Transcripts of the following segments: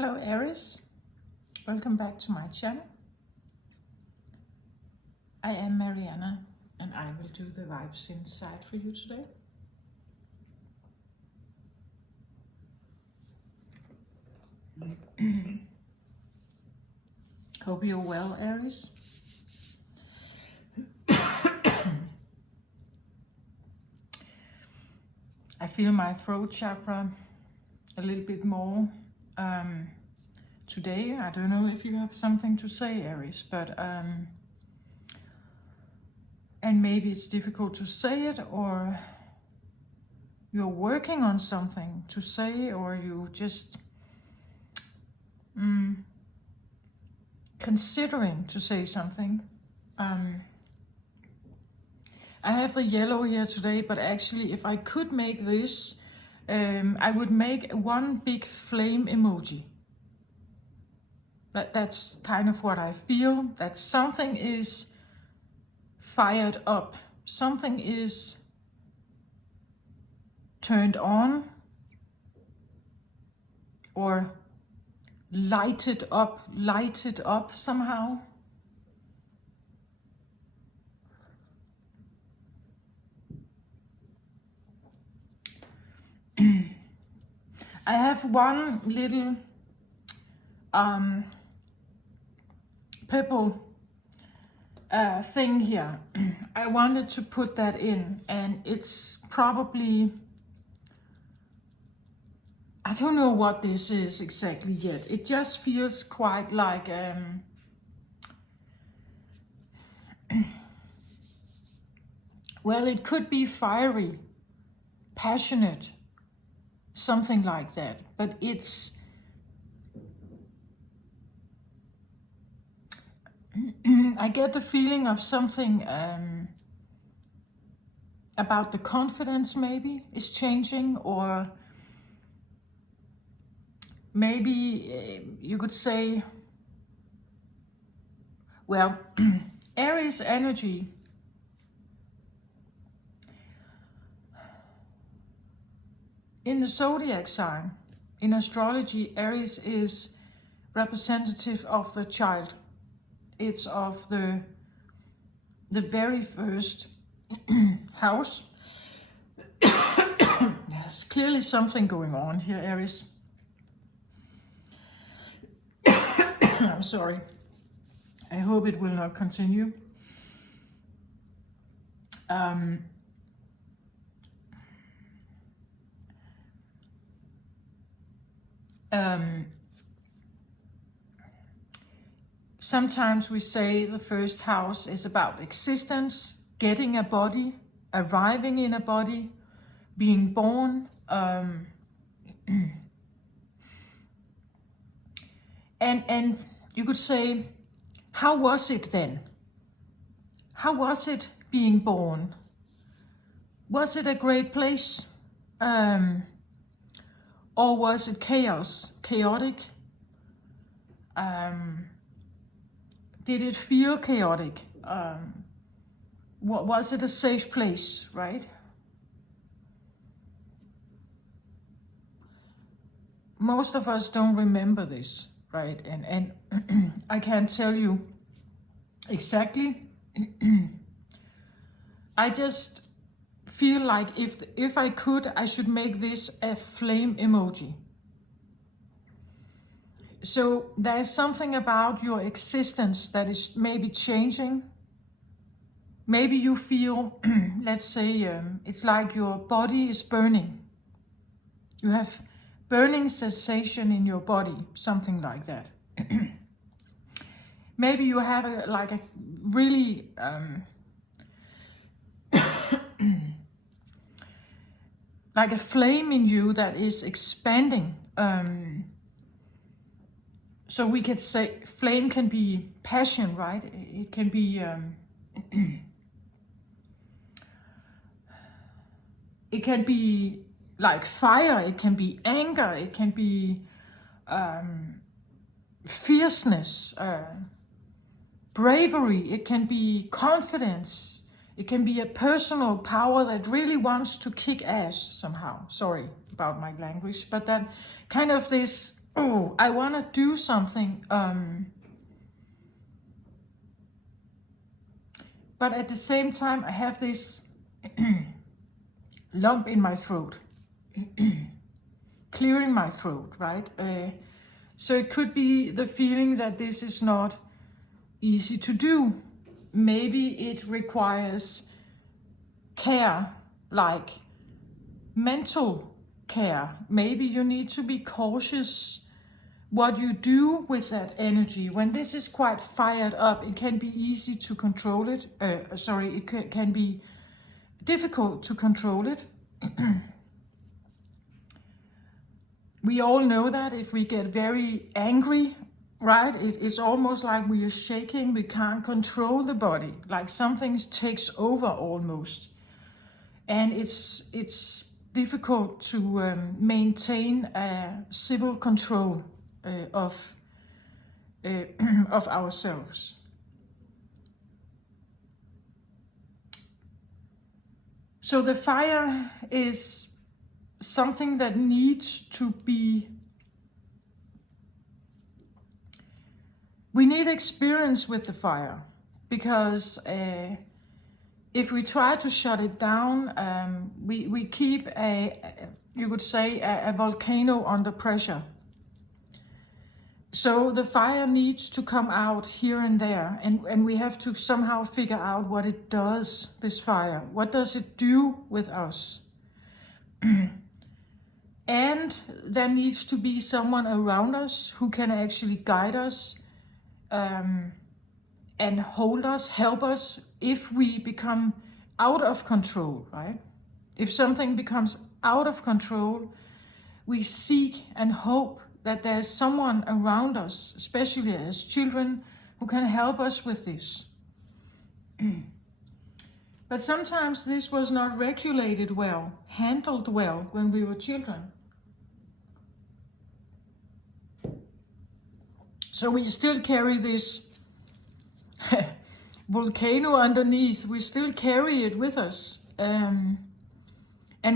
Hello Aries, welcome back to my channel. I am Mariana and I will do the vibes inside for you today. Hope you're well, Aries. I feel my throat chakra a little bit more today. I don't know if you have something to say, Aries, but and maybe it's difficult to say it, or you're working on something to say, or you just considering to say something. I have the yellow here today, but actually if I could make this, I would make one big flame emoji. That's kind of what I feel, that something is fired up, something is turned on or lighted up somehow. I have one little purple thing here. I wanted to put that in, and it's probably, I don't know what this is exactly yet. It just feels quite like well, it could be fiery, passionate, something like that, but it's I get the feeling of something about the confidence maybe is changing, or maybe you could say, well, Aries energy in the zodiac sign, in astrology, Aries is representative of the child. It's of the very first house. There's clearly something going on here, Aries. I'm sorry. I hope it will not continue. Sometimes we say the first house is about existence, getting a body, arriving in a body, being born, and you could say, how was it then? How was it being born? Was it a great place? Or was it chaotic? Did it feel chaotic? Was it a safe place, right? Most of us don't remember this, right? And I can't tell you exactly. I just feel like if I could, I should make this a flame emoji. So there's something about your existence that is maybe changing. Maybe you feel, let's say, it's like your body is burning. You have burning sensation in your body, something like that. Maybe you have a really like a flame in you that is expanding. So we could say flame can be passion, right? It can be it can be like fire, it can be anger, it can be fierceness, bravery, it can be confidence, it can be a personal power that really wants to kick ass somehow. Sorry about my language, but that kind of this oh, I want to do something, but at the same time I have this lump in my throat, clearing my throat, right? So it could be the feeling that this is not easy to do. Maybe it requires care, like mental care. Maybe you need to be cautious what you do with that energy. When this is quite fired up, it can be easy to control it. It can be difficult to control it. We all know that if we get very angry, right, it's almost like we are shaking. We can't control the body, like something takes over almost. And it's difficult to maintain a civil control of ourselves. So the fire is something that needs to be, we need experience with the fire, because if we try to shut it down, we keep you could say a volcano under pressure. So the fire needs to come out here and there, and we have to somehow figure out what it does, this fire. What does it do with us? And there needs to be someone around us who can actually guide us and hold us, help us if we become out of control, right? If something becomes out of control, we seek and hope that there's someone around us, especially as children, who can help us with this. But sometimes this was not regulated well, handled well when we were children. So we still carry this volcano underneath. We still carry it with us. And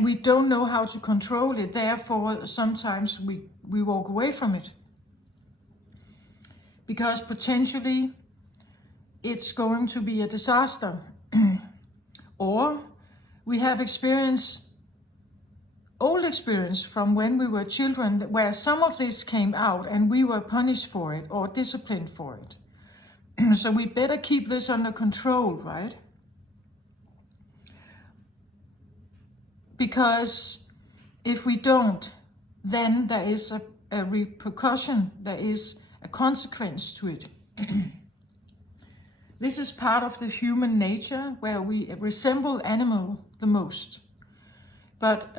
we don't know how to control it. Therefore, sometimes we walk away from it. Because potentially it's going to be a disaster. Or we have old experience from when we were children, where some of this came out and we were punished for it or disciplined for it. So we better keep this under control, right? Because if we don't, then there is a repercussion, there is a consequence to it. This is part of the human nature where we resemble animal the most. But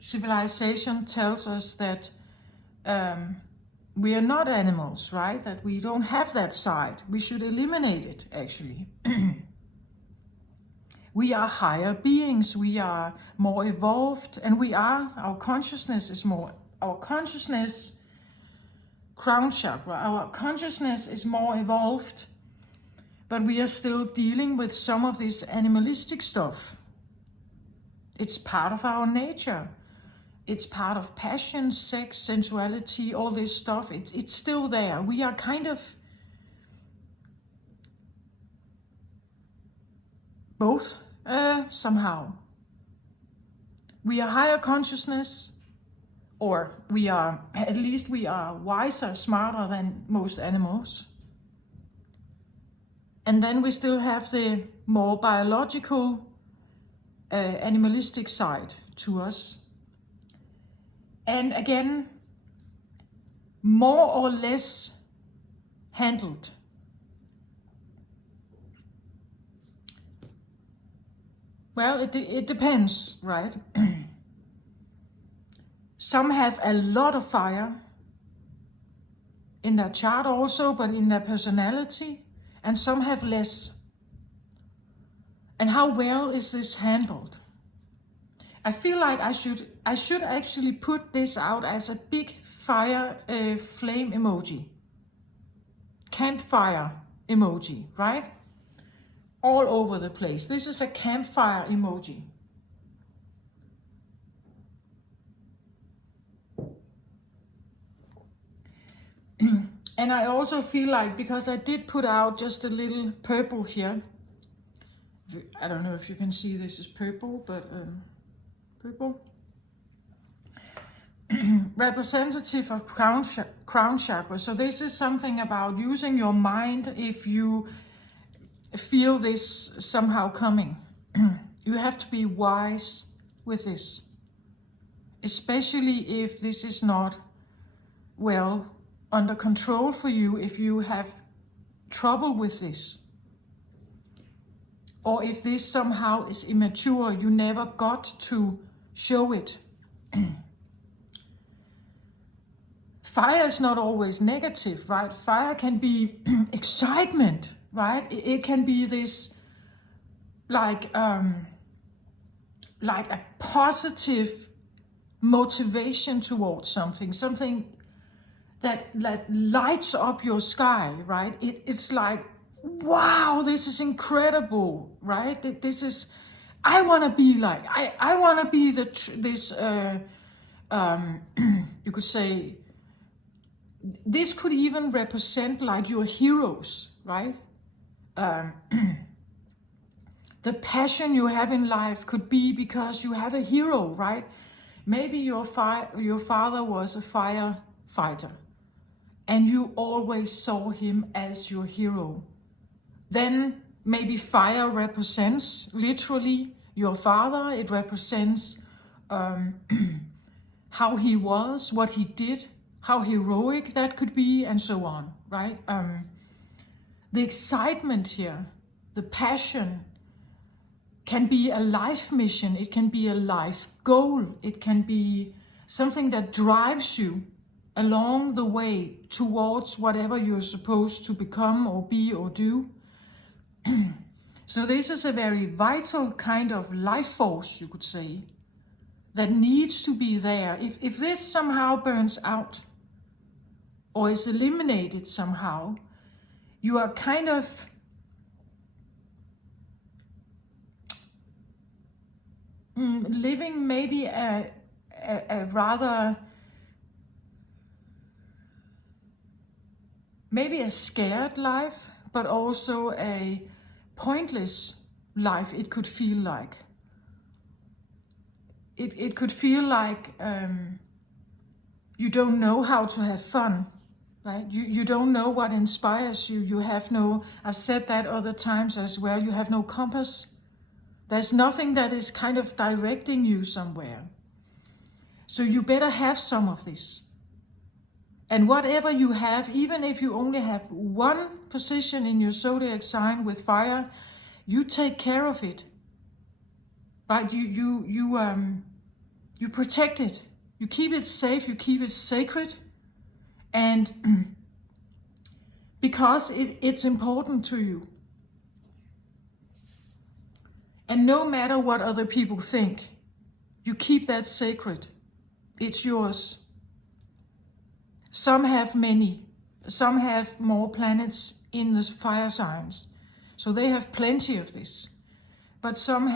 civilization tells us that we are not animals, right? That we don't have that side. We should eliminate it, actually. We are higher beings, we are more evolved, and our consciousness is more, crown chakra, our consciousness is more evolved, but we are still dealing with some of this animalistic stuff. It's part of our nature. It's part of passion, sex, sensuality, all this stuff. It's still there. We are kind of both, somehow. We are higher consciousness, or at least we are wiser, smarter than most animals. And then we still have the more biological, animalistic side to us. And again, more or less handled. Well, it depends, right? Some have a lot of fire in their chart also, but in their personality, and some have less. And how well is this handled? I feel like I should actually put this out as a big fire flame emoji. Campfire emoji, right? All over the place. This is a campfire emoji. And I also feel like, because I did put out just a little purple here, I don't know if you can see this is purple, but purple, representative of crown chakra. So this is something about using your mind if you feel this somehow coming. You have to be wise with this, especially if this is not well under control for you, if you have trouble with this, or if this somehow is immature, you never got to show it. Fire is not always negative, right? Fire can be excitement, right? It can be this like a positive motivation towards something that lights up your sky, right? It's like, wow, this is incredible, right? This is, I want to be like, I want to be you could say, this could even represent like your heroes, right? The passion you have in life could be because you have a hero, right? Maybe your father was a firefighter, and you always saw him as your hero. Then maybe fire represents literally your father. It represents how he was, what he did, how heroic that could be, and so on, right? The excitement here, the passion, can be a life mission. It can be a life goal. It can be something that drives you along the way towards whatever you're supposed to become or be or do. So this is a very vital kind of life force, you could say, that needs to be there. If this somehow burns out or is eliminated somehow, you are kind of living maybe a rather, maybe a scared life, but also a pointless life. It could feel like. It could feel like you don't know how to have fun, right? You don't know what inspires you. You have no, I've said that other times as well, you have no compass. There's nothing that is kind of directing you somewhere. So you better have some of this. And whatever you have, even if you only have one position in your zodiac sign with fire, you take care of it. Right? You protect it. You keep it safe, you keep it sacred. And because it's important to you. And no matter what other people think, you keep that sacred. It's yours. Some have many. Some have more planets in the fire signs. So they have plenty of this. But some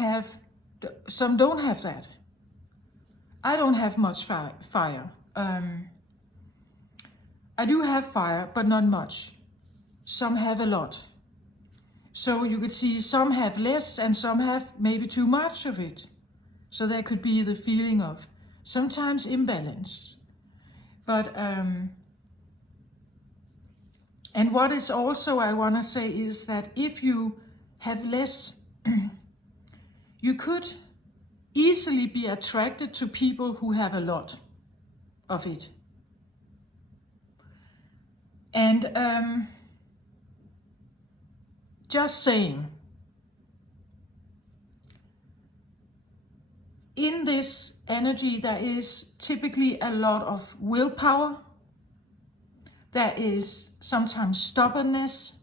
don't have that. I don't have much fire. I do have fire, but not much. Some have a lot. So you could see some have less and some have maybe too much of it. So there could be the feeling of sometimes imbalance. But, and what is also I want to say is that if you have less, you could easily be attracted to people who have a lot of it. And just saying, in this energy there is typically a lot of willpower, there is sometimes stubbornness,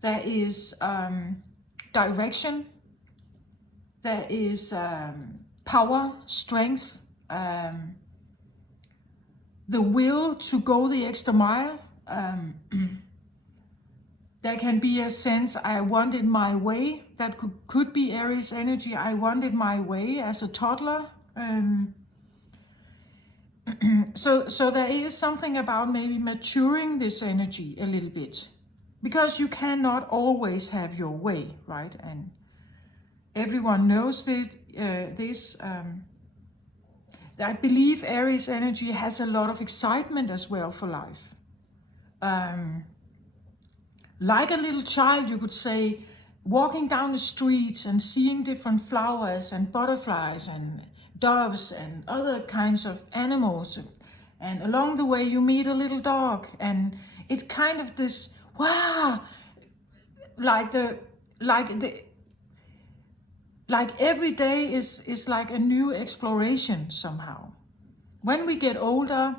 there is direction, there is power, strength, the will to go the extra mile. There can be a sense, I want it my way. That could be Aries energy. I want it my way as a toddler. So there is something about maybe maturing this energy a little bit, because you cannot always have your way, right? And everyone knows this. I believe Aries energy has a lot of excitement as well for life. Like a little child, you could say, walking down the streets and seeing different flowers and butterflies and doves and other kinds of animals. And along the way you meet a little dog, and it's kind of this, wow, like every day is like a new exploration somehow. When we get older,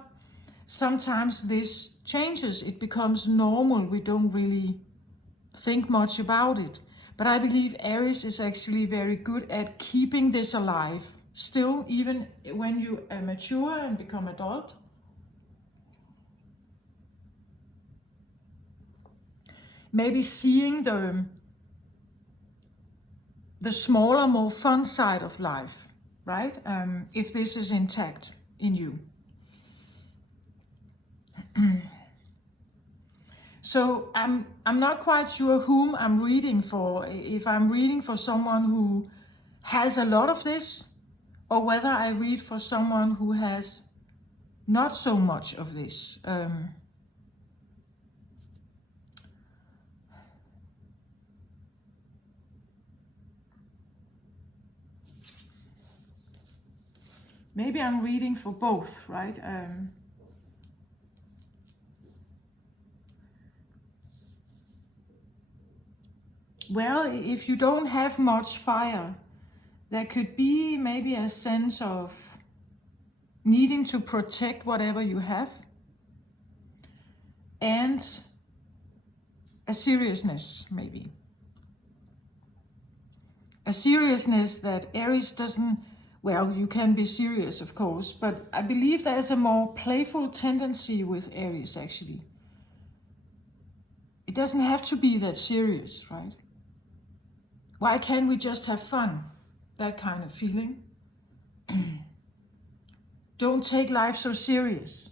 sometimes this changes. It becomes normal. We don't really think much about it. But I believe Aries is actually very good at keeping this alive still, even when you mature and become adult. Maybe seeing the smaller, more fun side of life, right? If this is intact in you. So I'm not quite sure whom I'm reading for, if I'm reading for someone who has a lot of this, or whether I read for someone who has not so much of this. Maybe I'm reading for both, right? Well, if you don't have much fire, there could be maybe a sense of needing to protect whatever you have, and a seriousness, maybe. A seriousness that Aries doesn't, well, you can be serious, of course, but I believe there's a more playful tendency with Aries, actually. It doesn't have to be that serious, right? Why can't we just have fun? That kind of feeling. Don't take life so serious.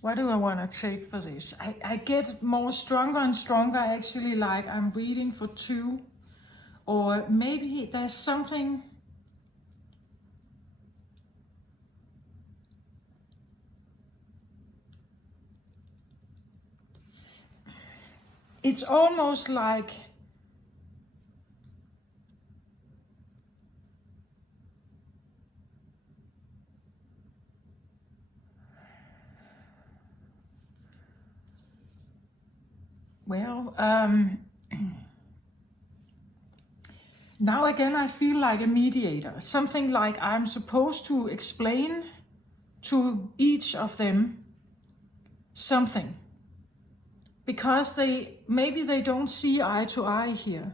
What do I want to take for this? I get more stronger and stronger, actually, like I'm reading for two. Or maybe there's something. It's almost like well, now again I feel like a mediator. Something like I'm supposed to explain to each of them something. Because maybe they don't see eye to eye here.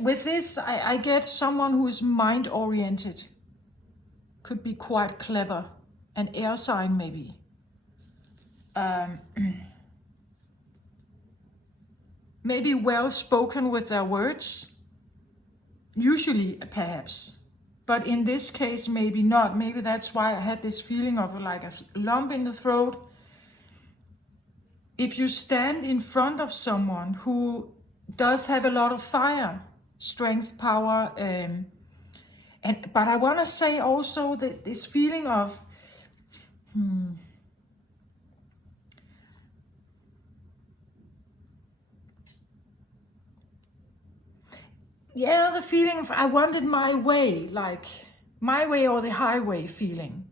With this, I get someone who is mind-oriented. Could be quite clever. An air sign, maybe. Maybe well-spoken with their words. Usually, perhaps. But in this case, maybe not. Maybe that's why I had this feeling of like a lump in the throat. If you stand in front of someone who does have a lot of fire, strength, power, but I want to say also that this feeling of yeah, the feeling of I wanted my way, like my way or the highway feeling.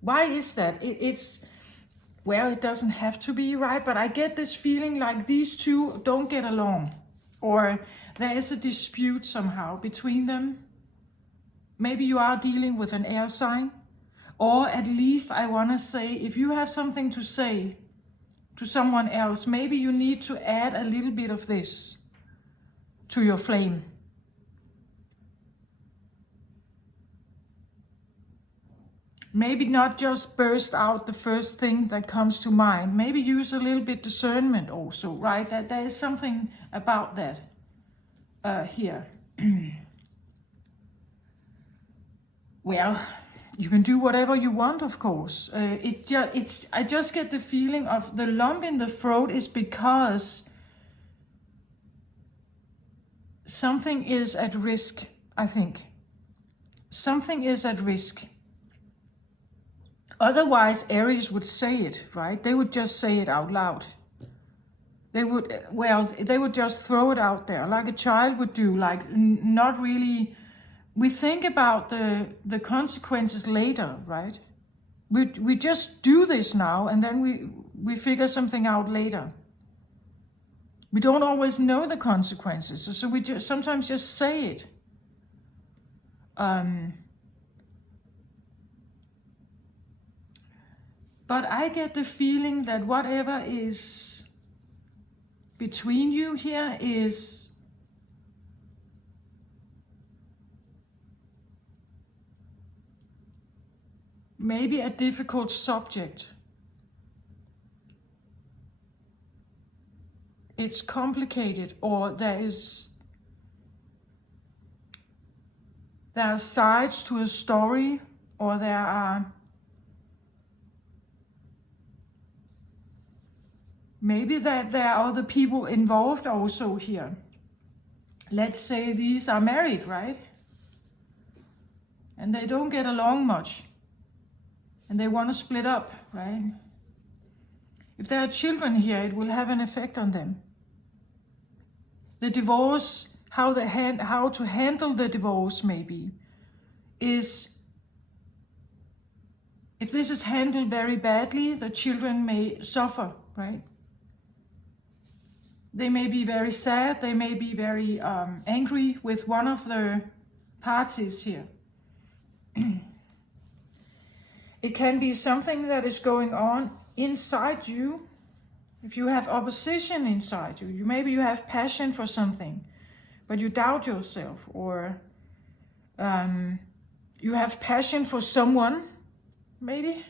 Why is that? It's well, it doesn't have to be, right? But I get this feeling like these two don't get along, or there is a dispute somehow between them. Maybe you are dealing with an air sign, or at least I want to say, if you have something to say to someone else, maybe you need to add a little bit of this to your flame. Maybe not just burst out the first thing that comes to mind. Maybe use a little bit discernment also, right? That there is something about that here. Well, you can do whatever you want, of course. I just get the feeling of the lump in the throat is because something is at risk, I think. Something is at risk. Otherwise, Aries would say it, right? They would just say it out loud. They would just throw it out there like a child would do, like not really. We think about the consequences later, right? We just do this now, and then we figure something out later. We don't always know the consequences, so we sometimes just say it. But I get the feeling that whatever is between you here is maybe a difficult subject. It's complicated, or there are sides to a story, or there are maybe that there are other people involved also here. Let's say these are married, right? And they don't get along much. And they want to split up, right? If there are children here, it will have an effect on them. The divorce, how to handle the divorce maybe, is, if this is handled very badly, the children may suffer, right? They may be very sad, they may be very angry with one of the parties here. It can be something that is going on inside you. If you have opposition inside you, maybe you have passion for something, but you doubt yourself, or you have passion for someone, maybe,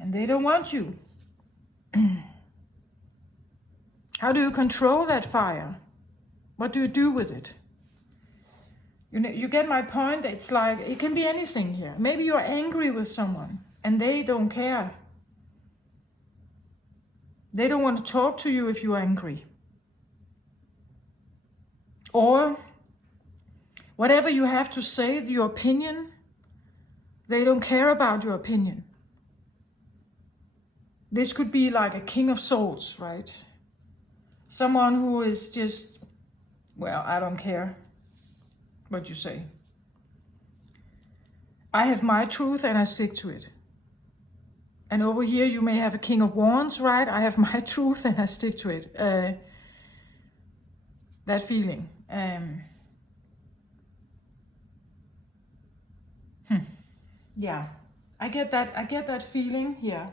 and they don't want you. How do you control that fire? What do you do with it? You get my point? It's like, it can be anything here. Maybe you're angry with someone and they don't care. They don't want to talk to you if you're angry. Or whatever you have to say, your opinion, they don't care about your opinion. This could be like a king of swords, right? Someone who is just, well, I don't care what you say. I have my truth and I stick to it. And over here you may have a king of wands, right? I have my truth and I stick to it. That feeling. Yeah, I get that feeling here.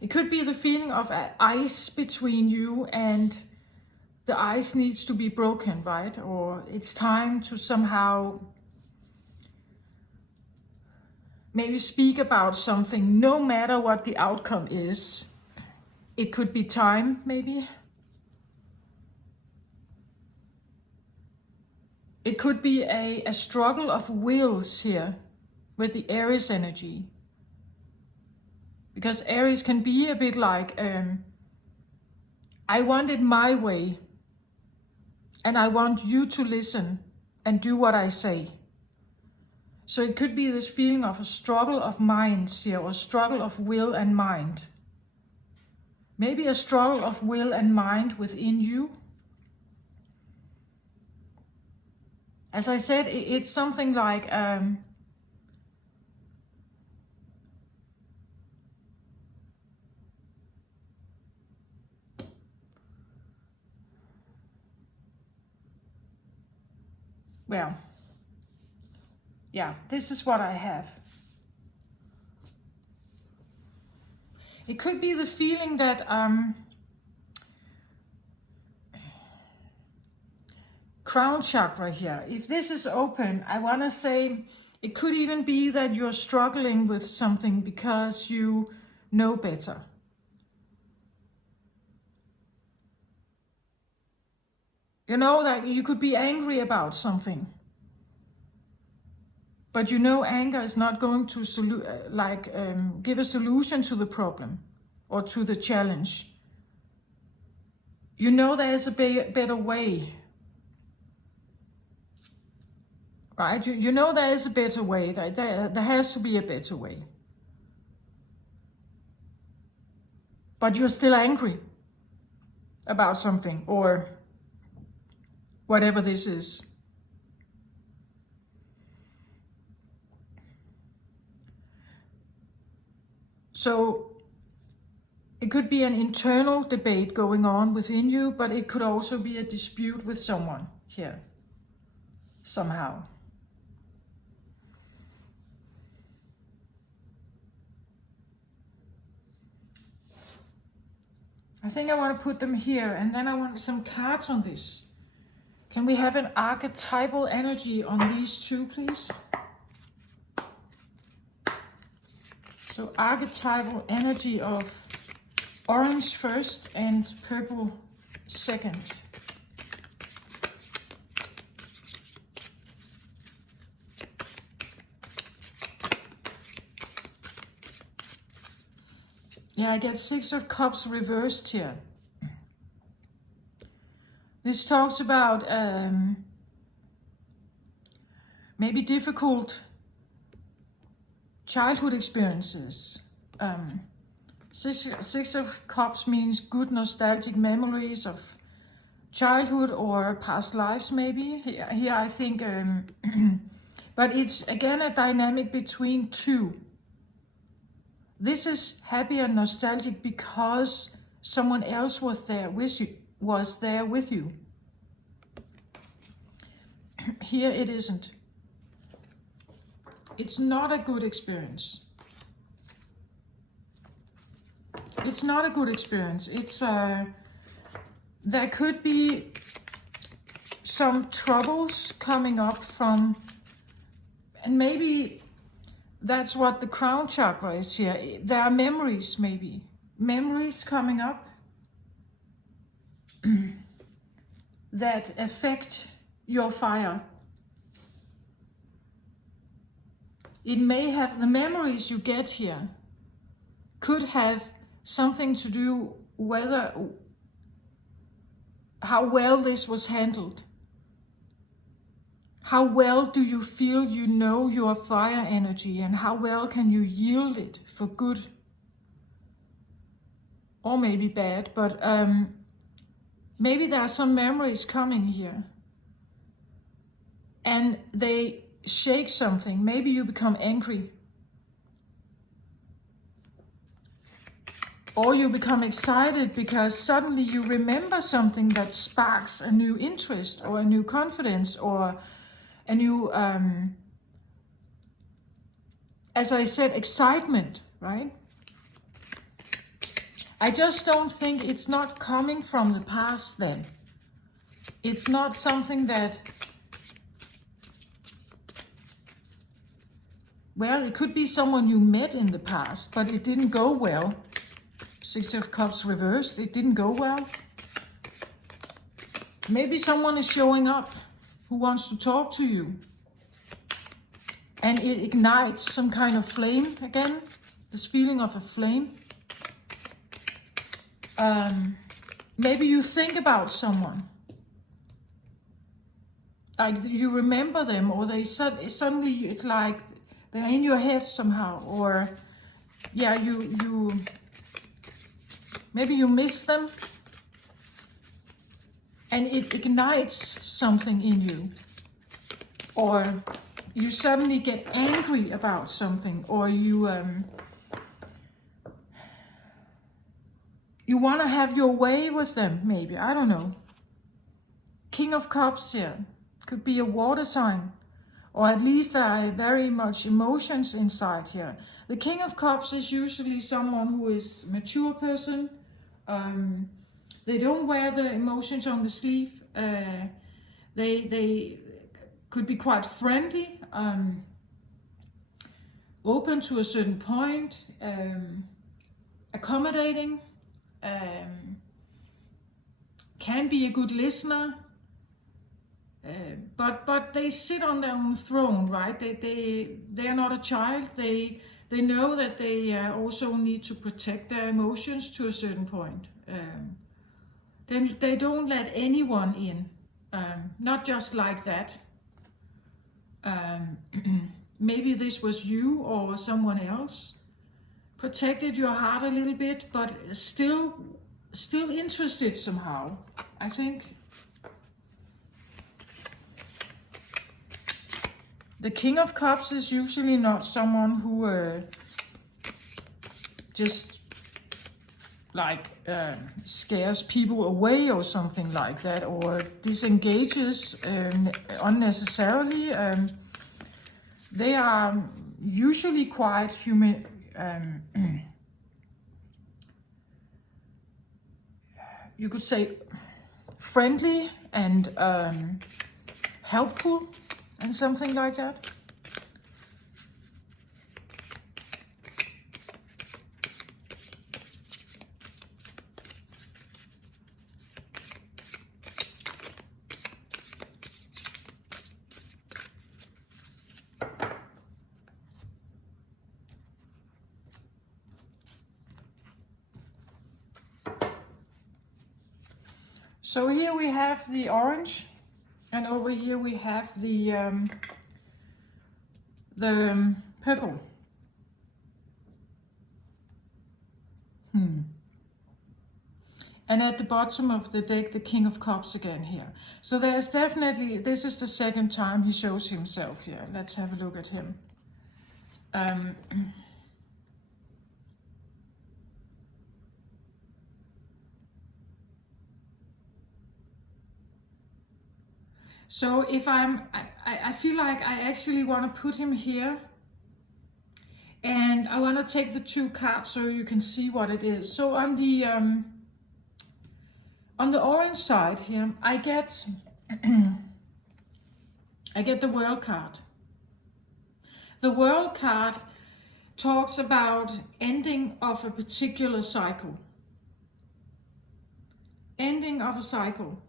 It could be the feeling of ice between you, and the ice needs to be broken, right? Or it's time to somehow maybe speak about something, no matter what the outcome is. It could be time, maybe. It could be a struggle of wills here with the Aries energy. Because Aries can be a bit like, I want it my way. And I want you to listen and do what I say. So it could be this feeling of a struggle of minds here, or a struggle of will and mind. Maybe a struggle of will and mind within you, As I said, it's something like well, yeah, this is what I have. It could be the feeling that crown chakra here, if this is open, I want to say it could even be that you're struggling with something because you know better. You know that you could be angry about something, but you know anger is not going to give a solution to the problem or to the challenge. You know there's a better way. Right? You know there is a better way. There has to be a better way. But you're still angry about something or whatever this is. So it could be an internal debate going on within you, but it could also be a dispute with someone here, somehow. I think I want to put them here, and then I want some cards on this. Can we have an archetypal energy on these two, please? So archetypal energy of orange first and purple second. Yeah, I get 6 of Cups reversed here. This talks about maybe difficult childhood experiences. Six of Cups means good nostalgic memories of childhood or past lives, maybe. Here I think, but it's again a dynamic between two. This is happy and nostalgic because someone else was there with you. Here it isn't. It's not a good experience. It's not a good experience. It's there could be some troubles coming up from, and maybe that's what the crown chakra is here. There are memories, maybe. Memories coming up that affect your fire. It may have, the memories you get here could have something to do whether, how well this was handled. How well do you feel you know your fire energy, and how well can you yield it for good? Or maybe bad, but maybe there are some memories coming here. And they shake something. Maybe you become angry. Or you become excited because suddenly you remember something that sparks a new interest or a new confidence or a new, as I said, excitement, right? I just don't think it's not coming from the past then. It's not something that, well, it could be someone you met in the past, but it didn't go well. 6 of Cups reversed, it didn't go well. Maybe someone is showing up who wants to talk to you. And it ignites some kind of flame again, this feeling of a flame. Maybe you think about someone. Like you remember them, or they suddenly, it's like they're in your head somehow. Or yeah, maybe you miss them. And it ignites something in you. or you suddenly get angry about something, or you want to have your way with them, maybe. I don't know. King of Cups here. Could be a water sign. Or at least very much emotions inside here. The King of Cups is usually someone who is a mature person. They don't wear the emotions on the sleeve. They could be quite friendly, open to a certain point, accommodating, can be a good listener. But they sit on their own throne, right? They are not a child. They know that they also need to protect their emotions to a certain point. Then they don't let anyone in, not just like that. Maybe this was you or someone else. Protected your heart a little bit, but still interested somehow, I think. The King of Cups is usually not someone who just like scares people away or something like that, or disengages unnecessarily. They are usually quite human. You could say friendly and helpful. And something like that. So here we have the orange, and over here we have the purple. And at the bottom of the deck, the King of Cups again here. So there's definitely, this is the second time he shows himself here. Let's have a look at him. So if I feel like I actually want to put him here. And I want to take the two cards so you can see what it is. So on the orange side here, I get the World card. The World card talks about ending of a particular cycle. Ending of a cycle.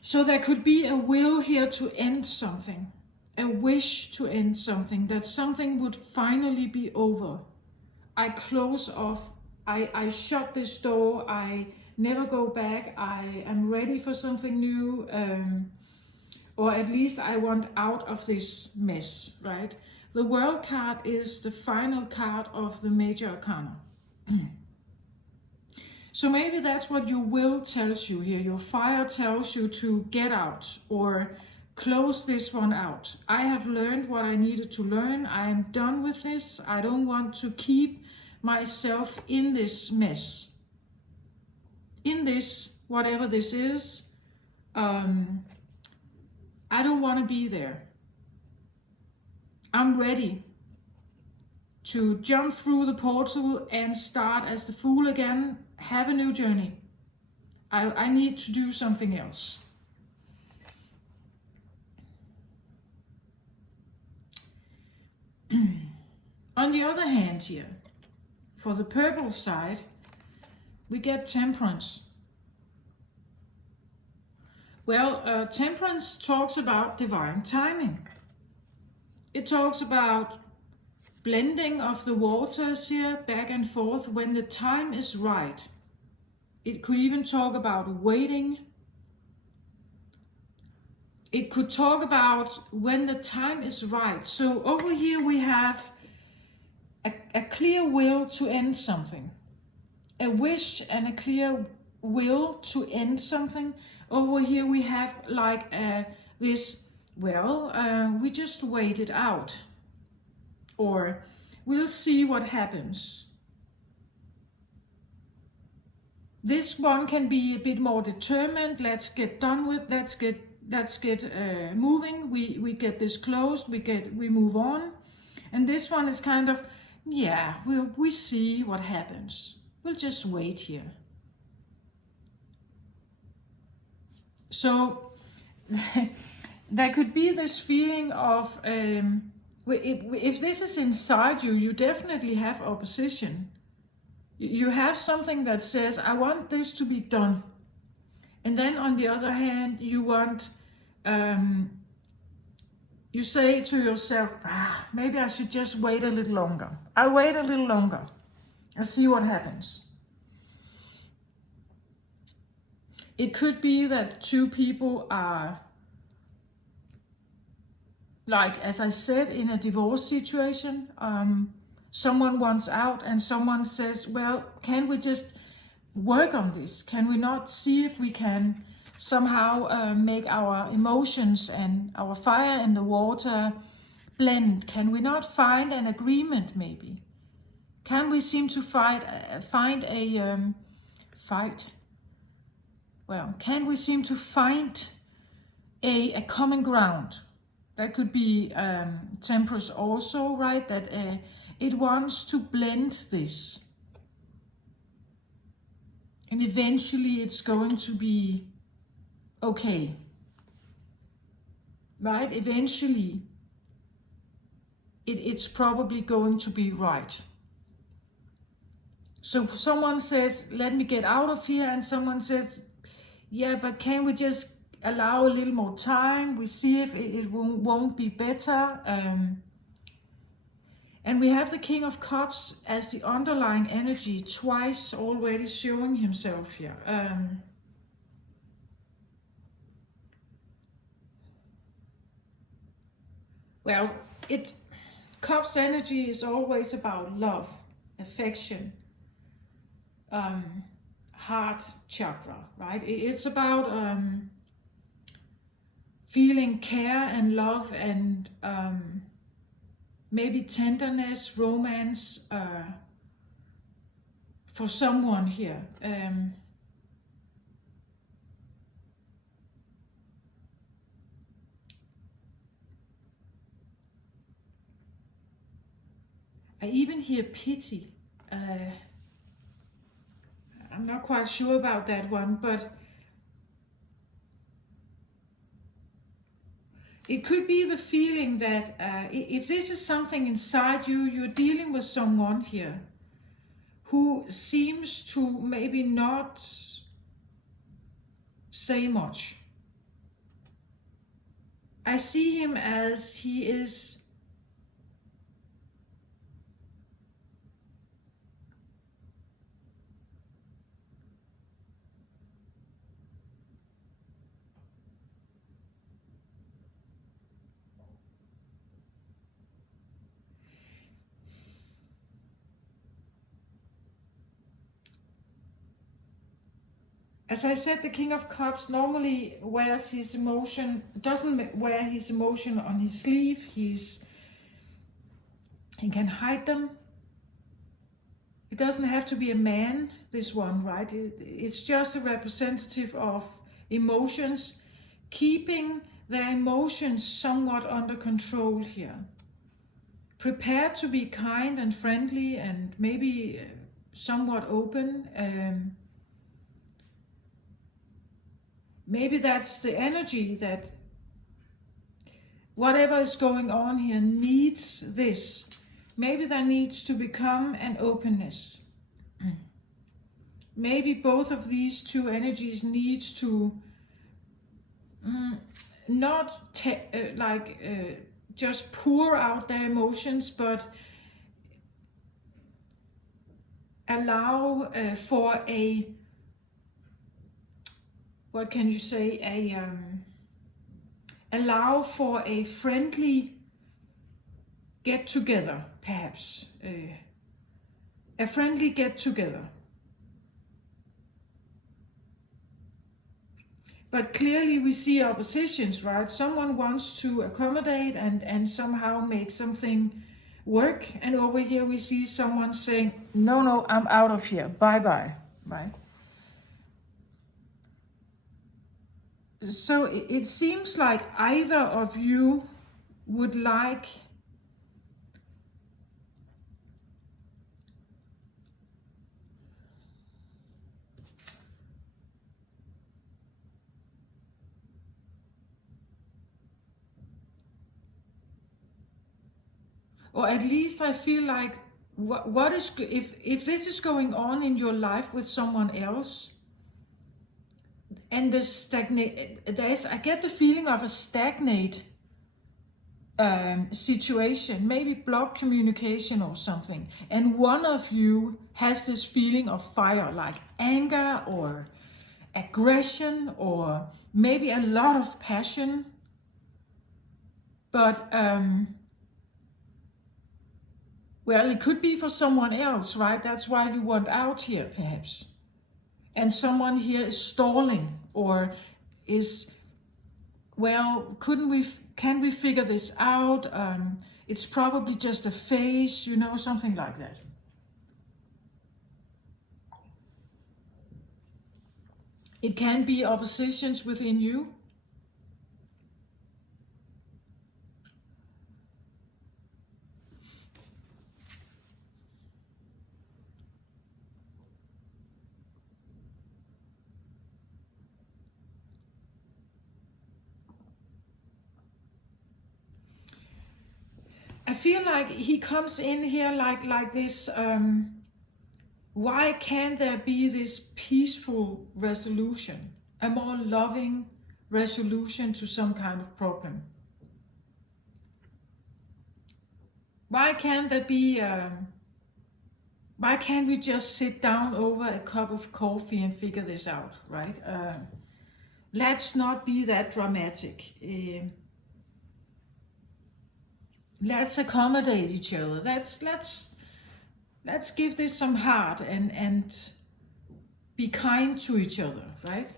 So there could be a will here to end something. A wish to end something. That something would finally be over. I close off. I shut this door. I never go back. I am ready for something new. Or at least I want out of this mess, right? The World card is the final card of the Major Arcana. So maybe that's what your will tells you here. Your fire tells you to get out or close this one out. I have learned what I needed to learn. I am done with this. I don't want to keep myself in this mess. In this, whatever this is, I don't want to be there. I'm ready to jump through the portal and start as the Fool again, have a new journey. I need to do something else. On the other hand here, for the purple side, we get Temperance. Well, Temperance talks about divine timing. It talks about blending of the waters here, back and forth, when the time is right. It could even talk about waiting. It could talk about when the time is right. So over here we have a clear will to end something. A wish and a clear will to end something. Over here we have like this, well, we just wait it out. Or we'll see what happens. This one can be a bit more determined. Let's get done with, let's get moving. We get this closed, we move on. And this one is kind of, yeah, we see what happens. We'll just wait here. So there could be this feeling of, if this is inside you, you definitely have opposition. You have something that says, I want this to be done. And then on the other hand, you want, you say to yourself, maybe I should just wait a little longer. I'll wait a little longer and see what happens. It could be that two people are, like, as I said, in a divorce situation. Someone wants out and someone says, well, can we just work on this? Can we not see if we can somehow make our emotions and our fire and the water blend? Can we not find an agreement maybe? Can we seem to can we seem to find a common ground? That could be Temperance also, right? That it wants to blend this. And eventually it's going to be okay. Right? Eventually it's probably going to be right. So someone says, let me get out of here. And someone says, yeah, but can we just allow a little more time? We see if it won't be better. And we have the King of Cups as the underlying energy, twice already showing himself here. Well, Cups energy is always about love, affection, heart chakra, right? It's about feeling care and love and maybe tenderness, romance for someone here. I even hear pity. I'm not quite sure about that one, but it could be the feeling that if this is something inside you, you're dealing with someone here who seems to maybe not say much. I see him as he is as I said, the King of Cups normally wears his emotion, doesn't wear his emotion on his sleeve. He can hide them. It doesn't have to be a man, this one, right? It's just a representative of emotions, keeping their emotions somewhat under control here. Prepared to be kind and friendly and maybe somewhat open. Maybe that's the energy that whatever is going on here needs this. Maybe there needs to become an openness. Maybe both of these two energies needs to not just pour out their emotions, but allow for a, what can you say, allow for a friendly get together, perhaps. A friendly get together. But clearly we see oppositions, right? Someone wants to accommodate and somehow make something work. And over here we see someone saying, no, no, I'm out of here. Bye-bye, right? So it seems like either of you would like or at least I feel like what is if this is going on in your life with someone else and the I get the feeling of a stagnate situation, maybe block communication or something, and one of you has this feeling of fire, like anger or aggression or maybe a lot of passion, but well, it could be for someone else, right? That's why you want out here, perhaps. And someone here is stalling or is, well, can we figure this out? It's probably just a phase, you know, something like that. It can be oppositions within you. I feel like he comes in here like this, why can't there be this peaceful resolution, a more loving resolution to some kind of problem? Why can't there be, why can't we just sit down over a cup of coffee and figure this out, right? Let's not be that dramatic. Let's accommodate each other. Let's give this some heart and be kind to each other, right?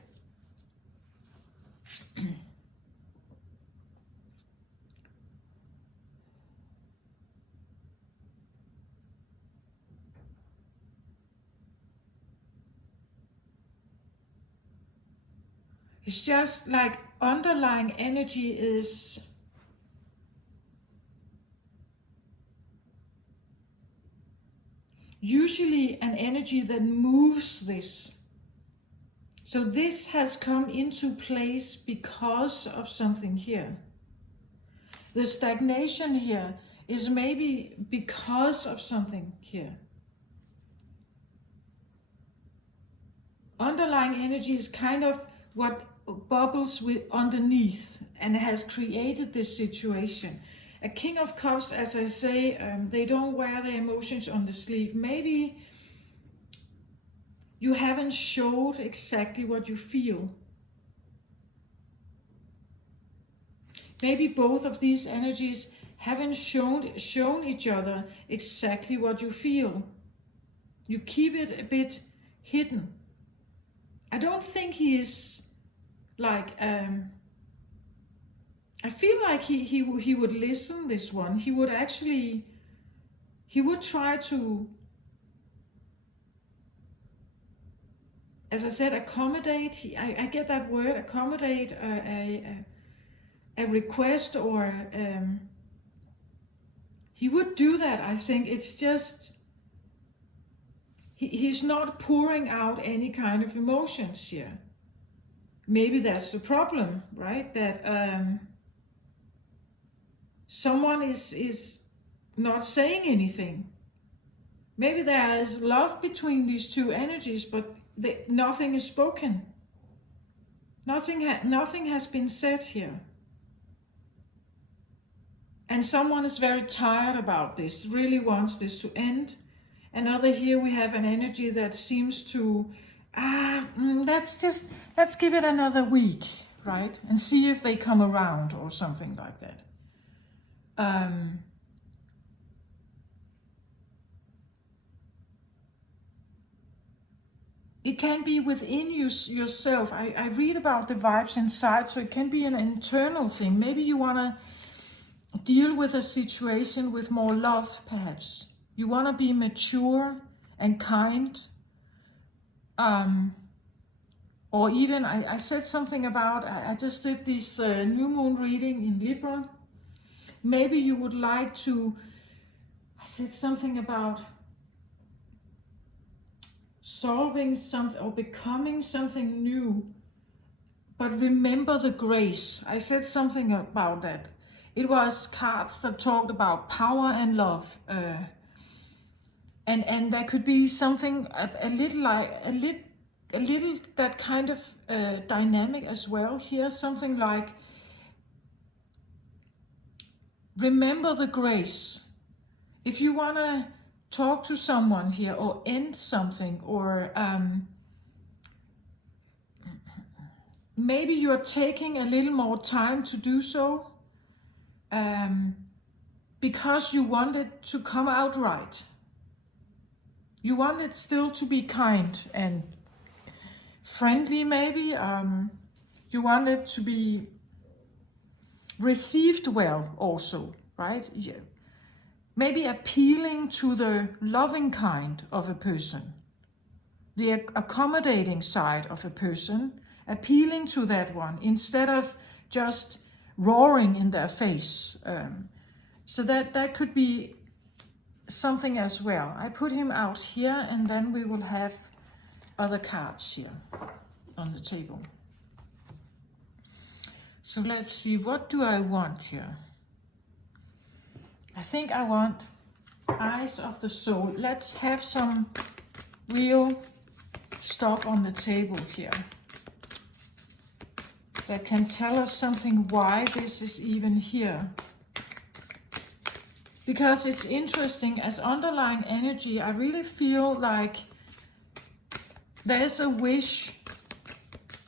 It's just like underlying energy is usually an energy that moves this. So this has come into place because of something here. The stagnation here is maybe because of something here. Underlying energy is kind of what bubbles with underneath and has created this situation. A King of Cups, as I say, they don't wear their emotions on the sleeve. Maybe you haven't showed exactly what you feel. Maybe both of these energies haven't shown each other exactly what you feel. You keep it a bit hidden. I don't think he is like, I feel like he would listen, this one. He would try to, as I said, accommodate. I get that word, accommodate a request, or he would do that. I think it's just, he's not pouring out any kind of emotions here. Maybe that's the problem, right? That someone is not saying anything. Maybe there is love between these two energies, but nothing is spoken. Nothing has been said here. And someone is very tired about this, really wants this to end. Another here we have an energy that seems to, let's give it another week, right? And see if they come around or something like that. it can be within you, yourself. I read about the vibes inside, so it can be an internal thing. Maybe you want to deal with a situation with more love, perhaps. You want to be mature and kind. Or even, I said something about, I just did this new moon reading in Libra. Maybe you would like to, I said something about solving something or becoming something new. But remember the grace. I said something about that. It was cards that talked about power and love. And there could be something a little like, a little that kind of dynamic as well. Here, something like, remember the grace. If you want to talk to someone here or end something, or maybe you're taking a little more time to do so because you want it to come out right. You want it still to be kind and friendly, maybe. You want it to be received well also, right? Yeah. Maybe appealing to the loving kind of a person, the accommodating side of a person, appealing to that one instead of just roaring in their face. So that could be something as well. I put him out here, and then we will have other cards here on the table. So let's see, what do I want here? I think I want Eyes of the Soul. Let's have some real stuff on the table here that can tell us something why this is even here. Because it's interesting, as underlying energy, I really feel like there's a wish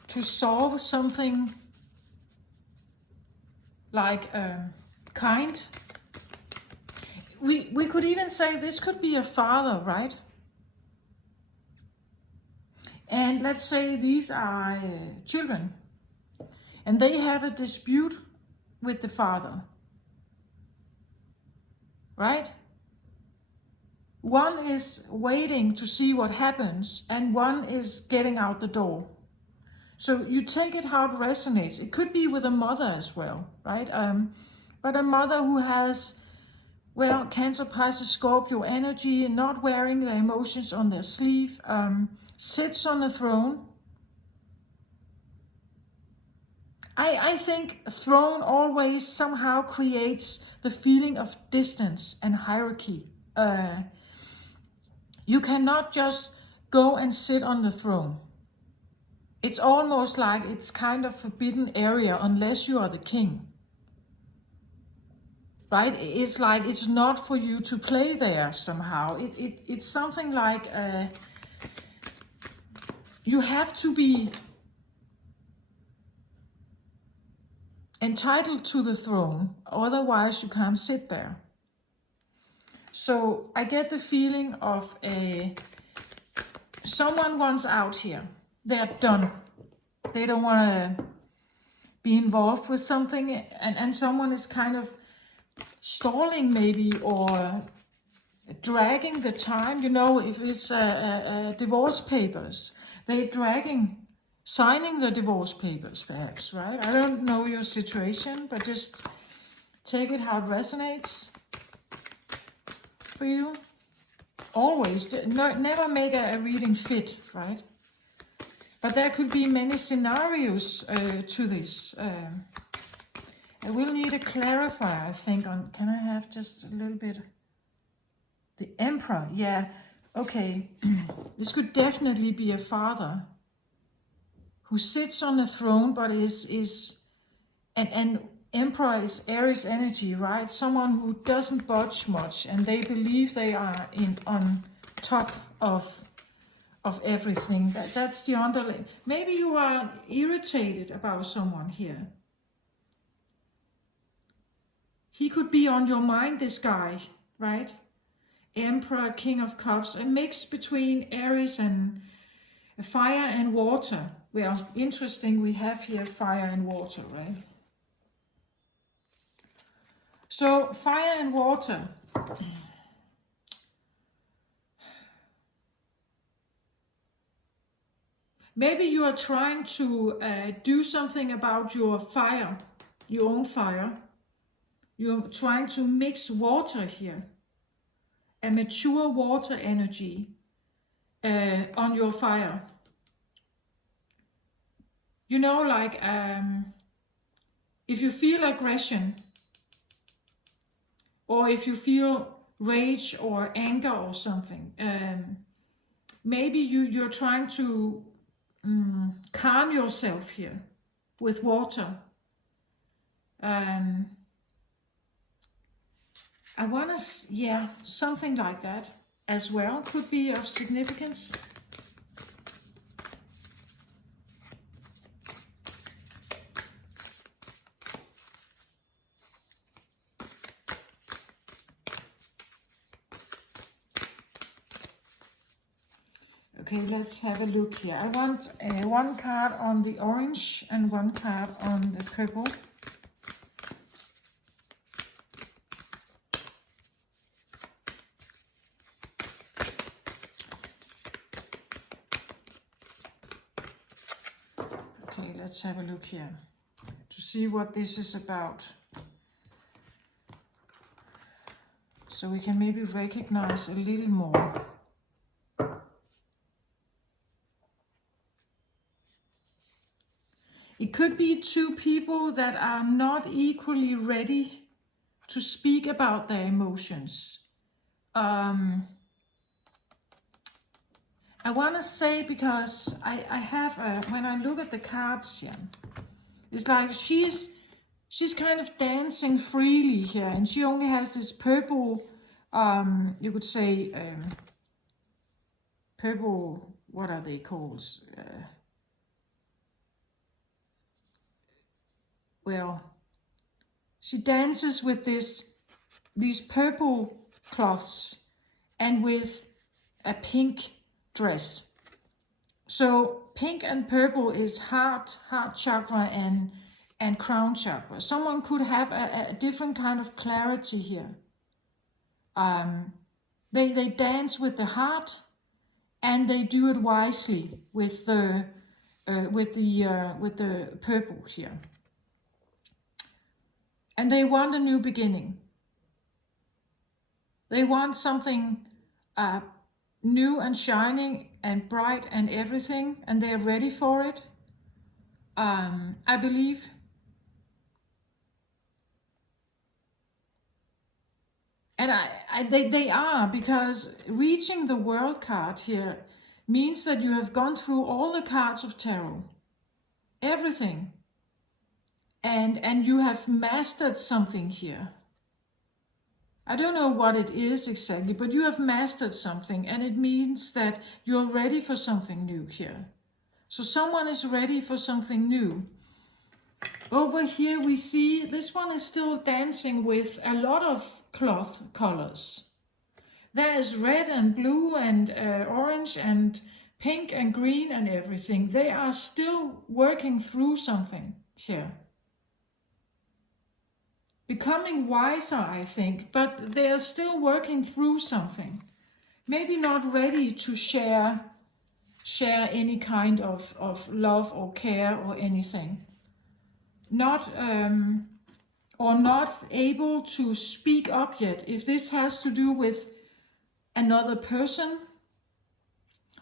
to solve something like kind. We could even say this could be a father, right? And let's say these are children, and they have a dispute with the father, right? One is waiting to see what happens, and one is getting out the door. So you take it how it resonates. It could be with a mother as well, right? But a mother who has, well, Cancer, Pisces, Scorpio energy, not wearing their emotions on their sleeve, sits on the throne. I think a throne always somehow creates the feeling of distance and hierarchy. You cannot just go and sit on the throne. It's almost like it's kind of forbidden area unless you are the king. Right? It's like it's not for you to play there somehow. It's something like you have to be entitled to the throne, otherwise you can't sit there. So I get the feeling of someone wants out here. They're done. They don't want to be involved with something, and someone is kind of stalling maybe, or dragging the time. You know, if it's divorce papers, they're dragging, signing the divorce papers perhaps, right? I don't know your situation, but just take it how it resonates for you. Always, never make a reading fit, right? But there could be many scenarios to this. I will need a clarifier, I think, on, can I have just a little bit? The Emperor, yeah, okay. This could definitely be a father who sits on the throne, but and Emperor is Aries energy, right? Someone who doesn't budge much, and they believe they are on top of everything. That's the underlying. Maybe you are irritated about someone here. He could be on your mind, this guy, right? Emperor, King of Cups, a mix between Aries and Fire and water. Well, interesting, we have here fire and water, right? So, fire and water. Maybe you are trying to do something about your fire, your own fire. You're trying to mix water here, a mature water energy on your fire. You know, like if you feel aggression, or if you feel rage or anger or something, maybe you're trying to calm yourself here with water. I want to, yeah, something like that as well could be of significance. Okay, let's have a look here. I want one card on the orange and one card on the purple. Okay, let's have a look here to see what this is about. So we can maybe recognize a little more. It could be two people that are not equally ready to speak about their emotions. I want to say, because I have, when I look at the cards here, it's like she's kind of dancing freely here, and she only has this purple, you could say, purple, what are they called? Well, she dances with these purple cloths and with a pink dress. So pink and purple is heart chakra and crown chakra. Someone could have a different kind of clarity here. They dance with the heart, and they do it wisely with the purple here. And they want a new beginning. They want something new and shining and bright and everything, and they're ready for it, I believe. And they are, because reaching the World card here means that you have gone through all the cards of tarot, everything, and you have mastered something here. I don't know what it is exactly, but you have mastered something, and it means that you're ready for something new here. So someone is ready for something new. Over here we see this one is still dancing with a lot of cloth colors. There is red and blue and orange and pink and green and everything. They are still working through something here. Becoming wiser, I think, but they are still working through something. Maybe not ready to share any kind of love or care or anything. Not able to speak up yet. If this has to do with another person,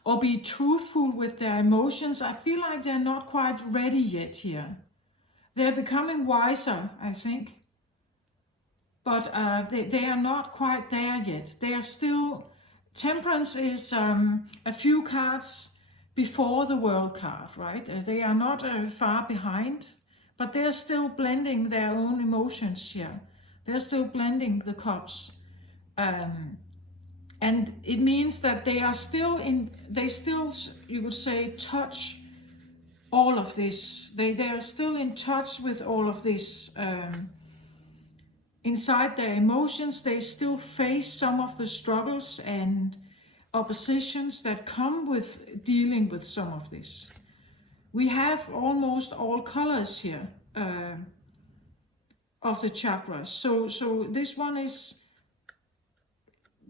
or be truthful with their emotions, I feel like they're not quite ready yet here. They're becoming wiser, I think. But they are not quite there yet. They are still, Temperance is a few cards before the World card, right? They are not far behind, but they're still blending their own emotions here. They're still blending the cups. And it means that they are still you could say, touch all of this. They are still in touch with all of this. Inside their emotions, they still face some of the struggles, and oppositions that come with dealing with some of this. We have almost all colors here of the chakras. So this one is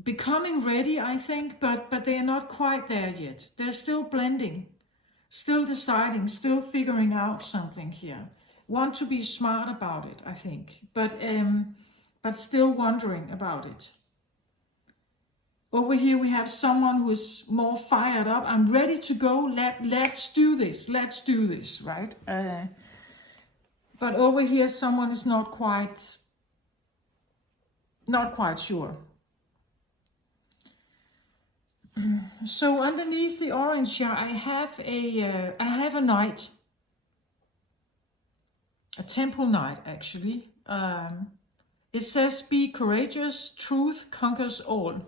becoming ready, I think, but they are not quite there yet. They're still blending, still deciding, still figuring out something here. Want to be smart about it, I think, but still wondering about it. Over here we have someone who is more fired up. I'm ready to go. Let's do this. Let's do this, right? But over here someone is not quite sure. So underneath the orange here, I have a knight, a temple knight actually. It says, "Be courageous. Truth conquers all."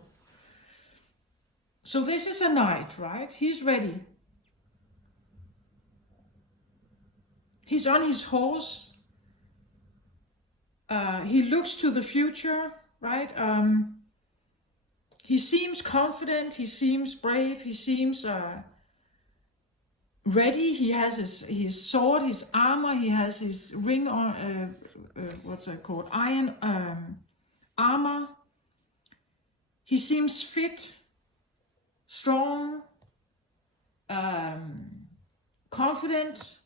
So this is a knight, right? He's ready. He's on his horse. He looks to the future, right? He seems confident. He seems brave. He seems ready. He has his sword, his armor. He has his ring on. What's that called? Iron armor. He seems fit, strong, confident.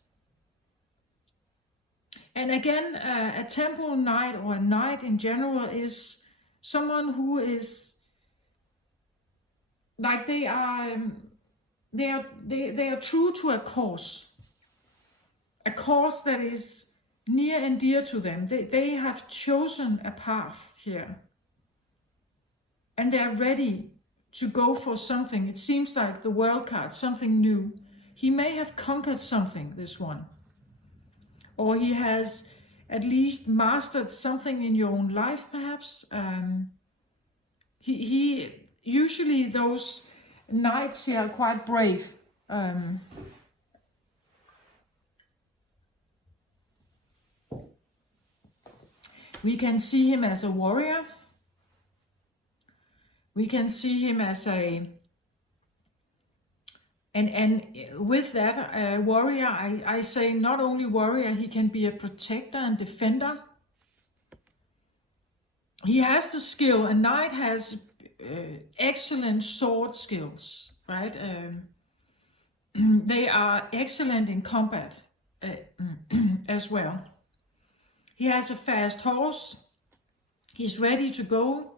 And again, a temple knight or a knight in general is someone who is like they are true to a cause that is near and dear to them. They have chosen a path here, and they are ready to go for something. It seems like the world card, something new. He may have conquered something, this one. Or he has at least mastered something in your own life, perhaps. He usually those knights here are quite brave. We can see him as a warrior. We can see him as and with that warrior, I say not only warrior, he can be a protector and defender. He has the skill. A knight has excellent sword skills, right? They are excellent in combat as well. He has a fast horse. He's ready to go.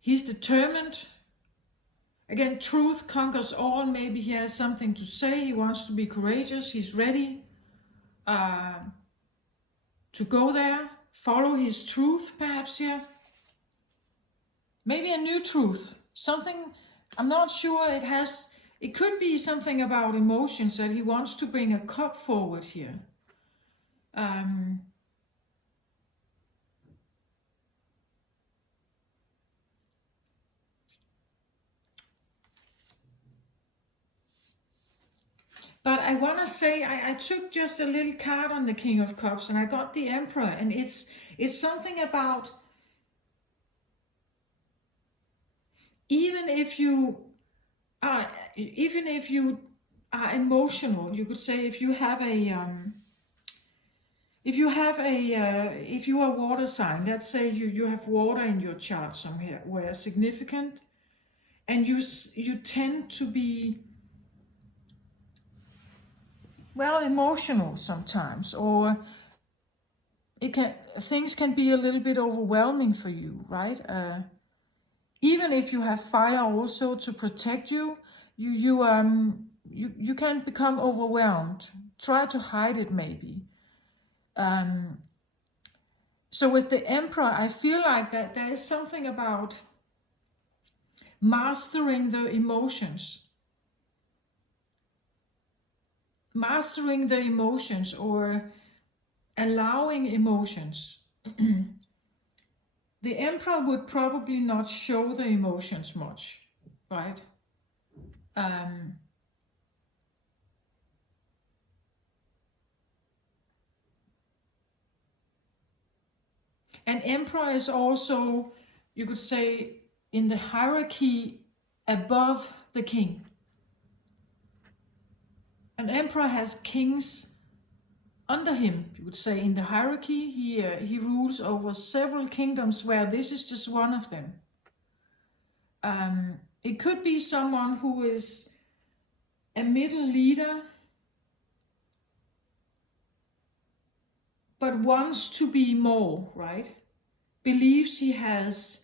He's determined. Again, truth conquers all. Maybe he has something to say. He wants to be courageous. He's ready to go there. Follow his truth, perhaps here. Maybe a new truth. Something, I'm not sure it could be something about emotions, that he wants to bring a cup forward here. But I want to say, I took just a little card on the King of Cups and I got the Emperor, and it's something about, even if you are emotional, you could say, if you are a water sign, let's say you have water in your chart somewhere where significant, and you tend to be, well, emotional sometimes, or things can be a little bit overwhelming for you, right? Even if you have fire also to protect you, you can become overwhelmed. Try to hide it maybe. So with the Emperor, I feel like that there is something about mastering the emotions. Mastering the emotions, or allowing emotions. The Emperor would probably not show the emotions much, right? An Emperor is also you could say, in the hierarchy above the king. An emperor has kings under him, you would say, in the hierarchy. He rules over several kingdoms, where this is just one of them. It could be someone who is a middle leader, but wants to be more, right? Believes he has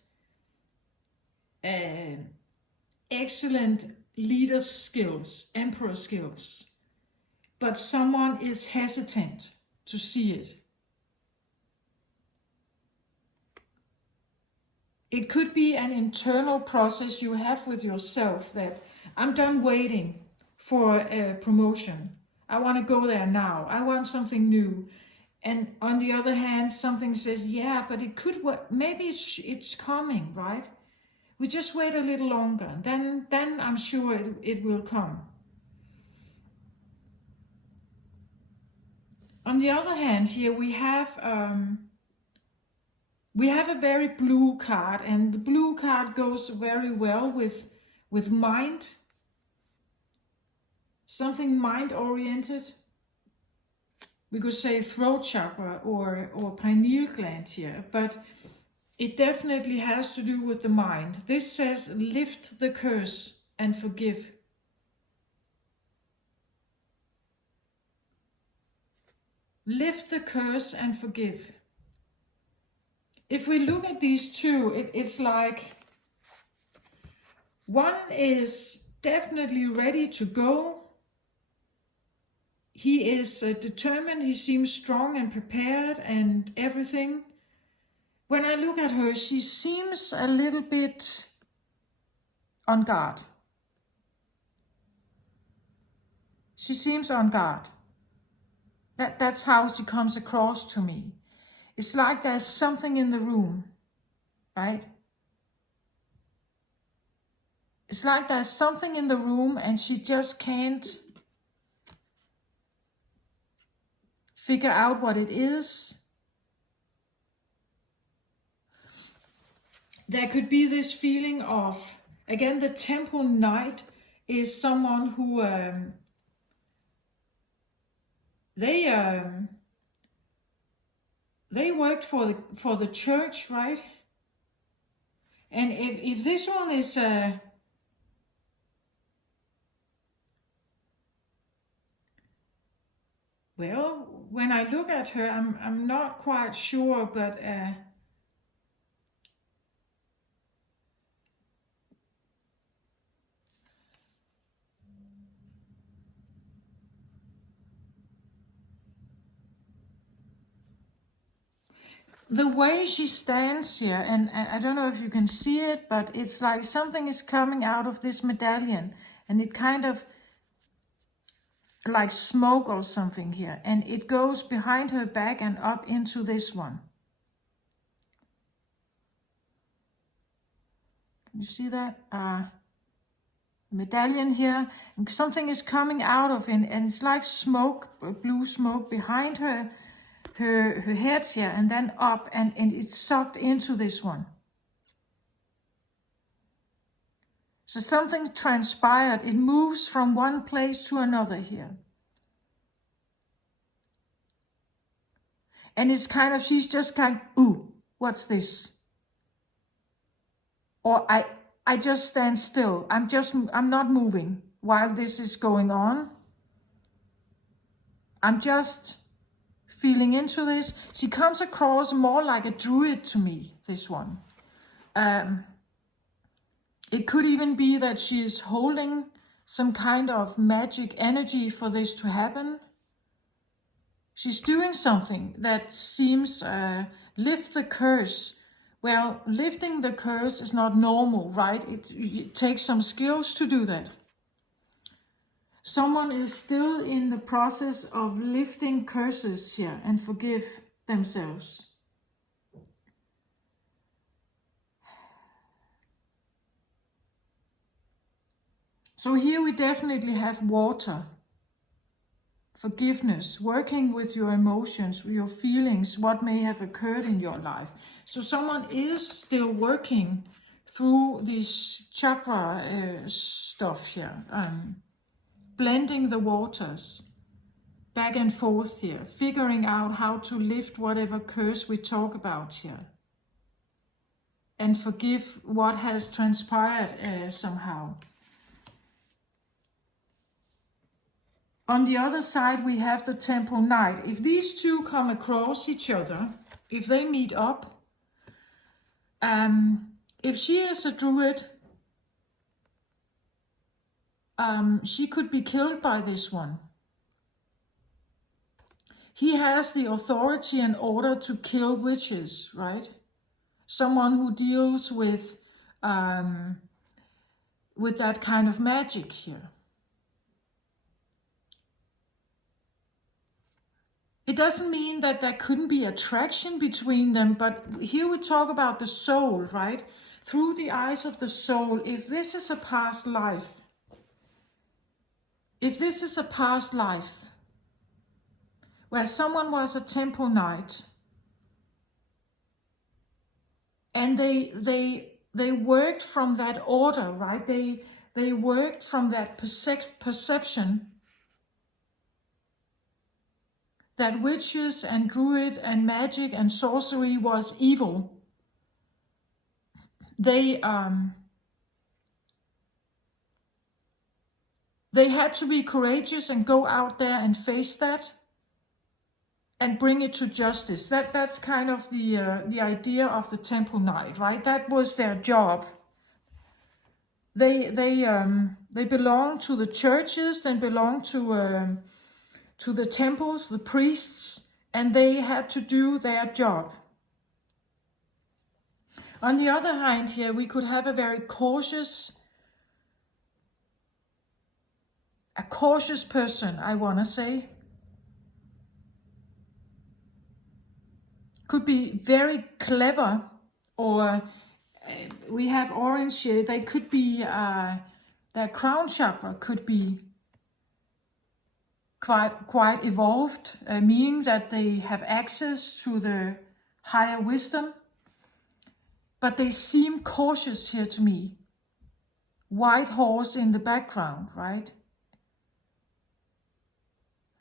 excellent leader skills, emperor skills, but someone is hesitant to see it. It could be an internal process you have with yourself that I'm done waiting for a promotion. I want to go there now. I want something new. And on the other hand, something says, yeah, but it could work. Maybe it's coming, right? We just wait a little longer. Then I'm sure it will come. On the other hand, here we have a very blue card, and the blue card goes very well with mind, something mind-oriented. We could say throat chakra or pineal gland here, but it definitely has to do with the mind. This says, lift the curse and forgive. Lift the curse and forgive. If we look at these two, it's like one is definitely ready to go. He is determined, he seems strong and prepared and everything. When I look at her, she seems a little bit on guard. She seems on guard. That's how she comes across to me. It's like there's something in the room, right? It's like there's something in the room and she just can't figure out what it is. There could be this feeling of, again, the Temple Knight is someone who they worked for the church, right? And if this one is well, when I look at her, I'm not quite sure, but the way she stands here, and I don't know if you can see it, but it's like something is coming out of this medallion, and it kind of like smoke or something here, and it goes behind her back and up into this one. Can you see that? Medallion here, and something is coming out of it, and it's like smoke, blue smoke behind her head here, and then up, and it's sucked into this one. So something transpired. It moves from one place to another here. And it's kind of, she's just kind of, ooh, what's this? Or I just stand still. I'm not moving while this is going on. I'm just feeling into this. She comes across more like a druid to me, this one. It could even be that she is holding some kind of magic energy for this to happen. She's doing something that seems lift the curse. Well, lifting the curse is not normal, right? It takes some skills to do that. Someone is still in the process of lifting curses here and forgive themselves. So here we definitely have water. forgiveness, working with your emotions, your feelings, what may have occurred in your life. So someone is still working through this chakra stuff here, blending the waters back and forth here, figuring out how to lift whatever curse we talk about here, and forgive what has transpired somehow. On the other side, we have the Temple Knight. If these two come across each other, if they meet up, if she is a druid, she could be killed by this one. He has the authority and order to kill witches, right? Someone who deals with that kind of magic here. It doesn't mean that there couldn't be attraction between them, but here we talk about the soul, right? Through the eyes of the soul, if this is a past life, where someone was a temple knight, and they worked from that order, right? They worked from that perception that witches and druid and magic and sorcery was evil. They had to be courageous and go out there and face that and bring it to justice. That's kind of the idea of the Temple Knight, right? That was their job. They belong to the churches, they belong to the temples, the priests, and they had to do their job. On the other hand here, we could have a very cautious person, I want to say. Could be very clever, or we have orange here. They could be, their crown chakra could be quite evolved, meaning that they have access to the higher wisdom. But they seem cautious here to me. White horse in the background, right?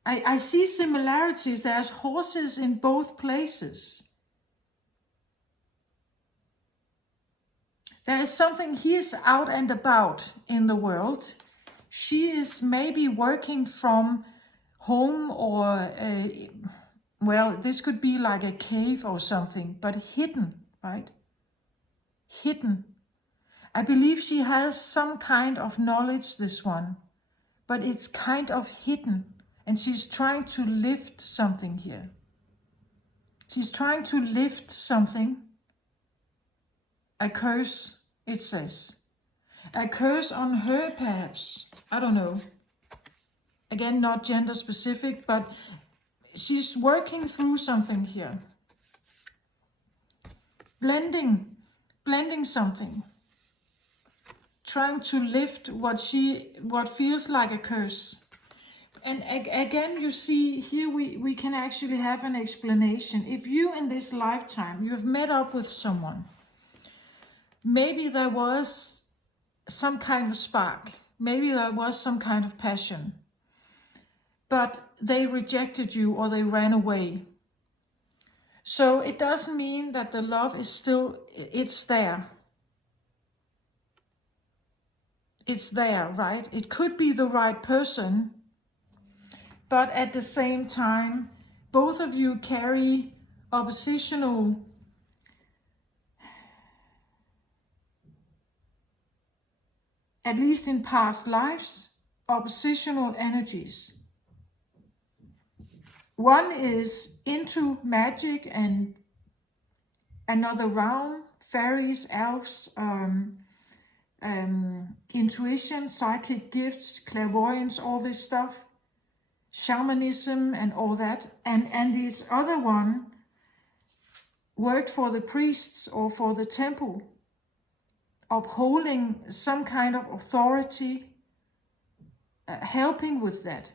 I see similarities. There's horses in both places. There is something, he is out and about in the world. She is maybe working from home, or, well, this could be like a cave or something, but hidden, right? Hidden. I believe she has some kind of knowledge, this one, but it's kind of hidden. And she's trying to lift something here. She's trying to lift something. A curse, it says. A curse on her, perhaps. I don't know. Again, not gender specific, but she's working through something here. Blending something. Trying to lift what feels like a curse. And again, you see, here we can actually have an explanation. If you, in this lifetime, you have met up with someone, maybe there was some kind of spark, maybe there was some kind of passion, but they rejected you or they ran away. So it doesn't mean that the love is still, it's there. It's there, right? It could be the right person, but at the same time, both of you carry oppositional at least in past lives, oppositional energies. One is into magic and another realm, fairies, elves, intuition, psychic gifts, clairvoyance, all this stuff. Shamanism and all that, and this other one worked for the priests or for the temple, upholding some kind of authority, helping with that.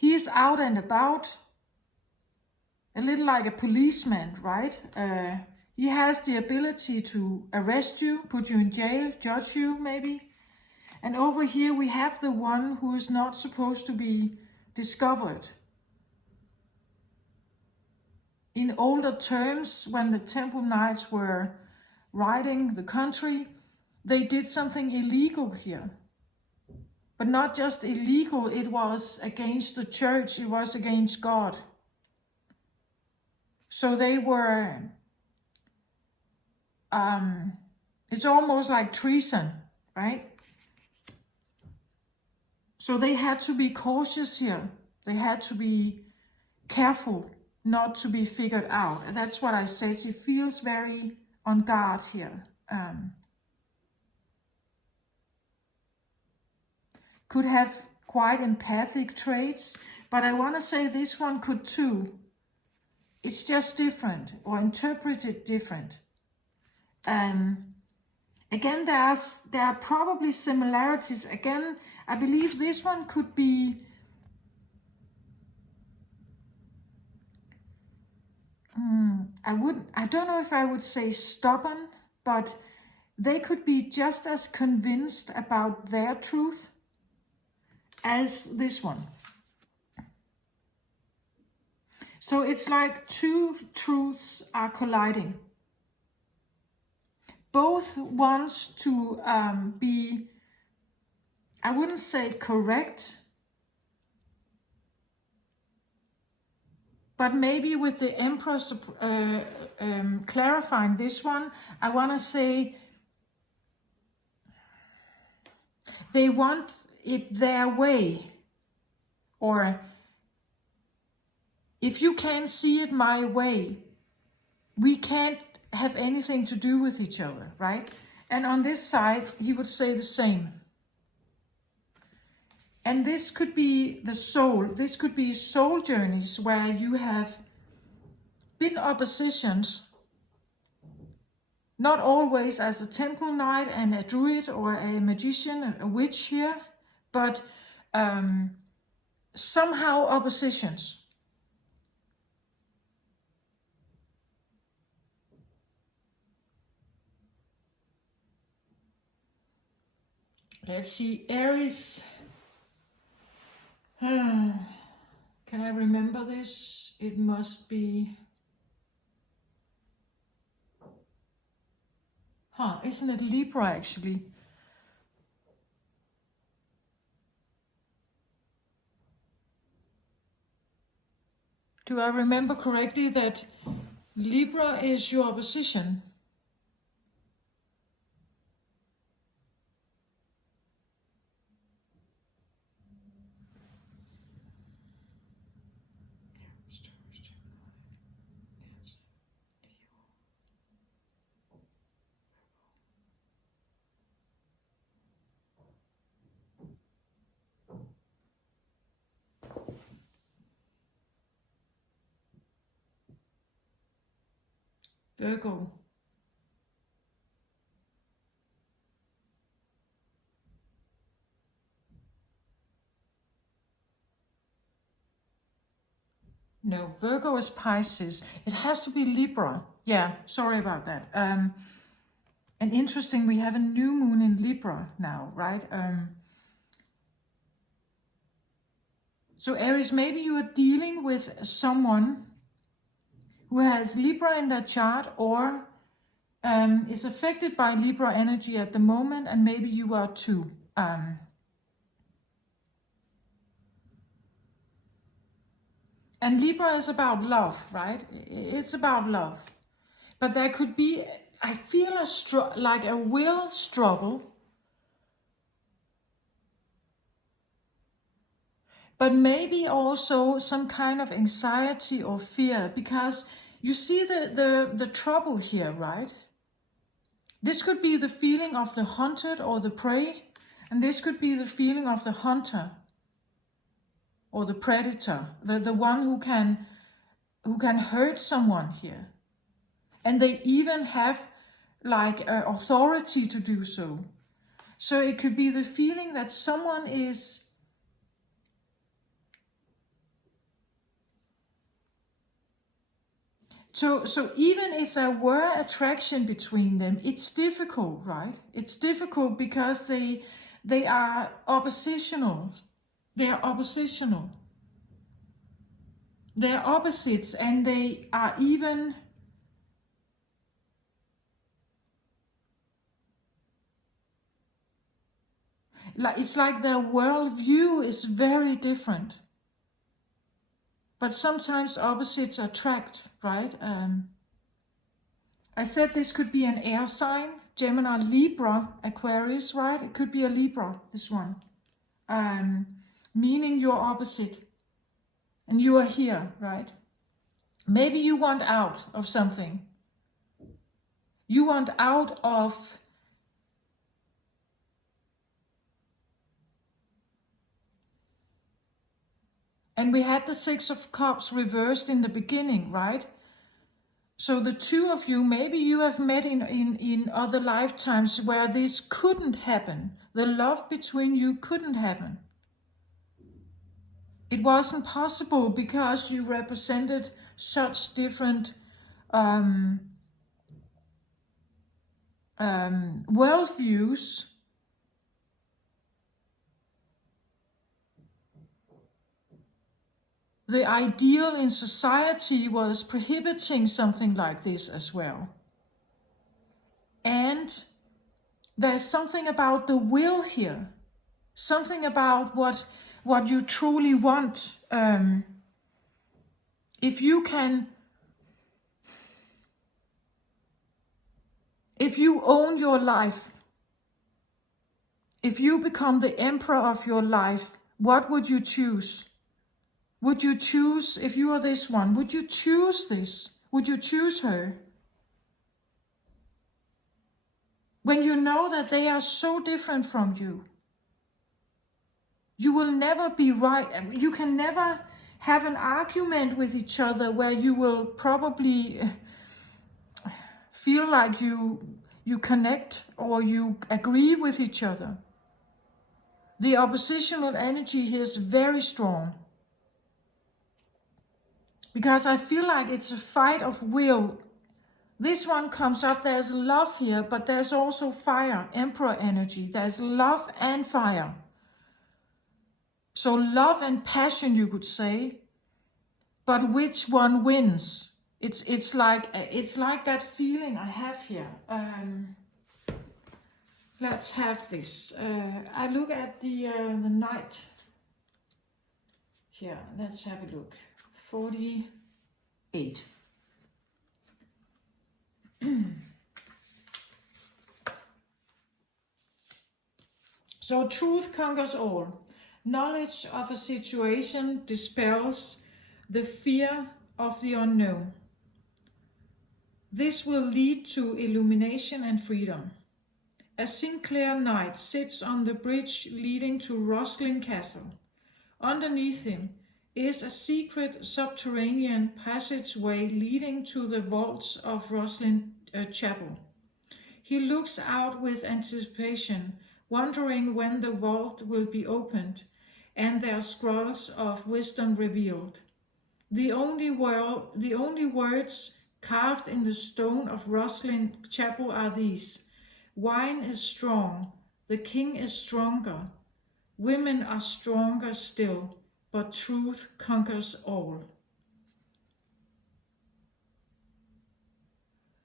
He is out and about, a little like a policeman, right? He has the ability to arrest you, put you in jail, judge you maybe. And over here we have the one who is not supposed to be discovered. In older terms, when the Temple Knights were riding the country, they did something illegal here. But not just illegal, it was against the church, it was against God. So they were, it's almost like treason, right? So they had to be cautious here. They had to be careful not to be figured out. And that's what I said. She feels very on guard here. Could have quite empathic traits, but I want to say this one could too. It's just different, or interpreted different. Again, there are probably similarities. Again, I believe this one could be I don't know if I would say stubborn, but they could be just as convinced about their truth as this one. So it's like two truths are colliding. Both wants to be, I wouldn't say correct, but maybe with the Empress clarifying this one, I want to say they want it their way. Or if you can't see it my way, we can't have anything to do with each other, right? And on this side, he would say the same. And this could be the soul. This could be soul journeys where you have been oppositions, not always as a temple knight and a druid or a magician, a witch here, but somehow oppositions. Let's see, Aries. Can I remember this? It must be... isn't it Libra actually? Do I remember correctly that Libra is your opposition? Virgo. No, Virgo is Pisces. It has to be Libra. Yeah, sorry about that. And interesting, we have a new moon in Libra now, right? So Aries, maybe you are dealing with someone who has Libra in their chart or is affected by Libra energy at the moment, and maybe you are too. And Libra is about love, right? It's about love. But there could be, I feel like a will struggle. But maybe also some kind of anxiety or fear, because you see the trouble here, right? This could be the feeling of the hunted or the prey, and this could be the feeling of the hunter or the predator, the one who can hurt someone here. And they even have like authority to do so. So it could be the feeling that someone is So even if there were attraction between them, it's difficult, right? It's difficult because they are oppositional. They are oppositional. They're opposites, and they are even like, it's like their worldview is very different. But sometimes opposites attract, right? I said this could be an air sign, Gemini, Libra, Aquarius, right? It could be a Libra, this one. Meaning you're opposite. And you are here, right? Maybe you want out of something. You want out of and we had the Six of Cups reversed in the beginning, right? So the two of you, maybe you have met in other lifetimes where this couldn't happen. The love between you couldn't happen. It wasn't possible because you represented such different worldviews. The ideal in society was prohibiting something like this as well. And there's something about the will here. Something about what you truly want. If you own your life, if you become the emperor of your life, what would you choose? Would you choose, if you are this one, would you choose this? Would you choose her? When you know that they are so different from you, you will never be right. You can never have an argument with each other where you will probably feel like you connect or you agree with each other. The oppositional energy here is very strong. Because I feel like it's a fight of will. This one comes up, there's love here, but there's also fire, Emperor energy. There's love and fire. So love and passion, you could say. But which one wins? It's like that feeling I have here. Let's have this. I look at the night here. Let's have a look. 48. So truth conquers all. Knowledge of a situation dispels the fear of the unknown. This will lead to illumination and freedom. A Sinclair knight sits on the bridge leading to Roslin Castle. Underneath him is a secret subterranean passageway leading to the vaults of Roslin Chapel. He looks out with anticipation, wondering when the vault will be opened and their scrolls of wisdom revealed. The only words carved in the stone of Roslin Chapel are these: wine is strong, the king is stronger, women are stronger still, but truth conquers all.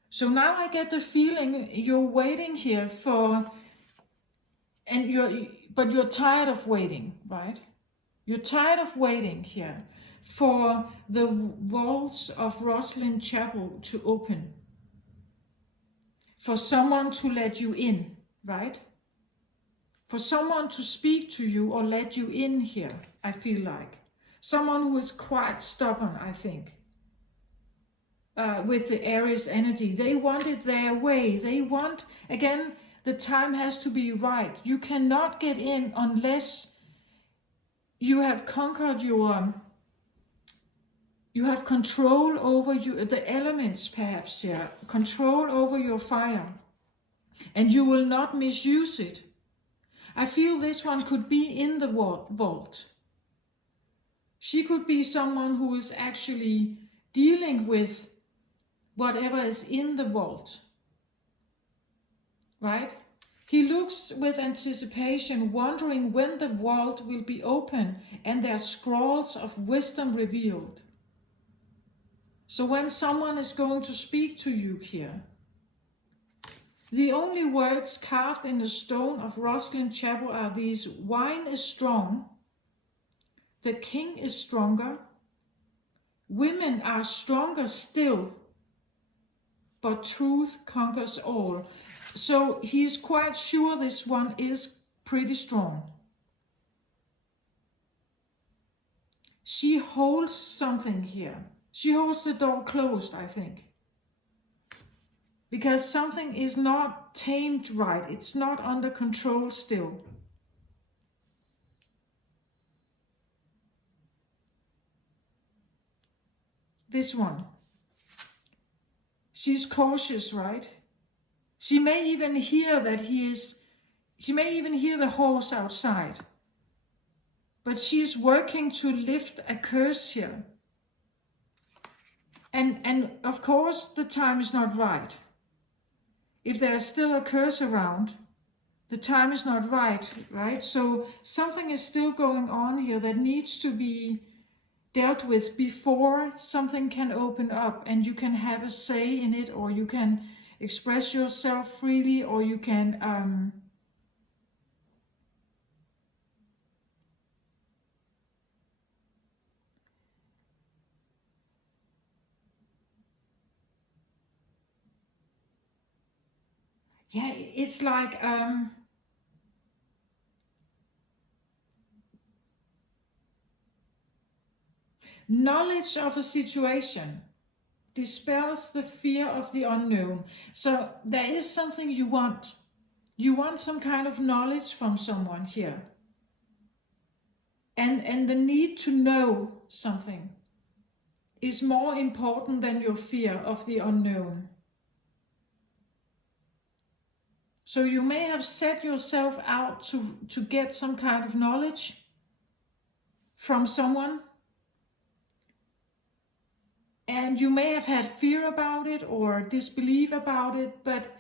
So now I get the feeling you're waiting here for, but you're tired of waiting, right? You're tired of waiting here for the vaults of Roslin Chapel to open. For someone to let you in, right? For someone to speak to you or let you in here, I feel like. Someone who is quite stubborn, I think. With the Aries energy. They want it their way. They want, again, the time has to be right. You cannot get in unless you have conquered you have control over the elements, perhaps, here. Control over your fire. And you will not misuse it. I feel this one could be in the vault. She could be someone who is actually dealing with whatever is in the vault, right? He looks with anticipation, wondering when the vault will be open and their scrolls of wisdom revealed. So when someone is going to speak to you here, the only words carved in the stone of Rosslyn Chapel are these: wine is strong, the king is stronger, women are stronger still, but truth conquers all. So he is quite sure this one is pretty strong. She holds something here. She holds the door closed, I think. Because something is not tamed right. It's not under control still. This one. She's cautious, right? She may even hear that she may even hear the horse outside. But she's working to lift a curse here. And of course the time is not right. If there's still a curse around, the time is not right, right? So something is still going on here that needs to be dealt with before something can open up and you can have a say in it, or you can express yourself freely, or you can yeah, it's like knowledge of a situation dispels the fear of the unknown. So there is something you want. You want some kind of knowledge from someone here. And the need to know something is more important than your fear of the unknown. So you may have set yourself out to get some kind of knowledge from someone. And you may have had fear about it or disbelief about it, but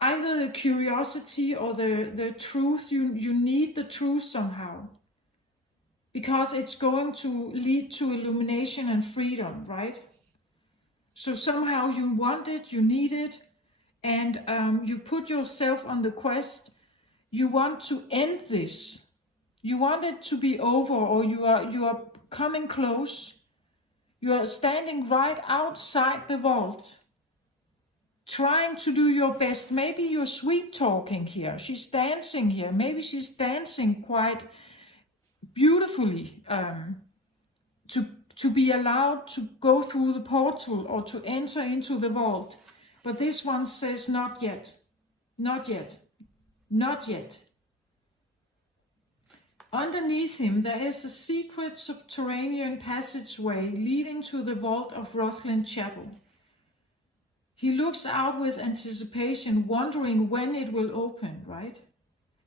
either the curiosity or the truth, you need the truth somehow. Because it's going to lead to illumination and freedom, right? So somehow you want it, you need it, and you put yourself on the quest. You want to end this. You want it to be over, or you are coming close. You are standing right outside the vault, trying to do your best. Maybe you're sweet talking here. She's dancing here. Maybe she's dancing quite beautifully to be allowed to go through the portal or to enter into the vault. But this one says not yet, not yet, not yet. Underneath him there is a secret subterranean passageway leading to the vault of Rosslyn Chapel. He looks out with anticipation, wondering when it will open, right?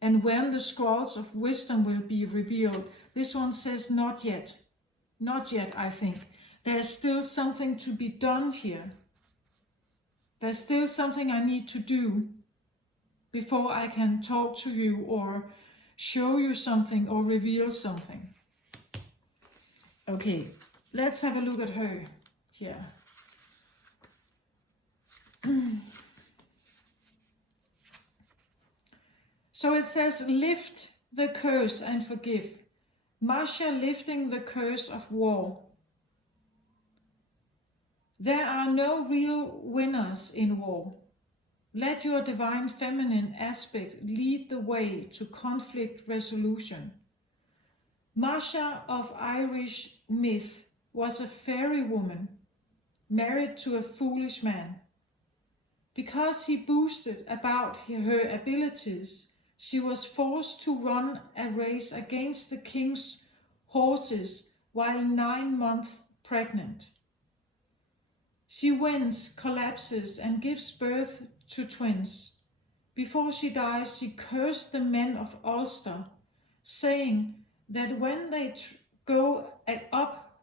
And when the scrolls of wisdom will be revealed. This one says not yet. Not yet, I think. There's still something to be done here. There's still something I need to do before I can talk to you or show you something or reveal something. Okay, let's have a look at her here. So it says, lift the curse and forgive. Masha lifting the curse of war. There are no real winners in war. Let your divine feminine aspect lead the way to conflict resolution. Masha of Irish myth was a fairy woman married to a foolish man. Because he boasted about her abilities, she was forced to run a race against the king's horses while 9 months pregnant. She wins, collapses, and gives birth to twins. Before she dies, she cursed the men of Ulster, saying that when they go up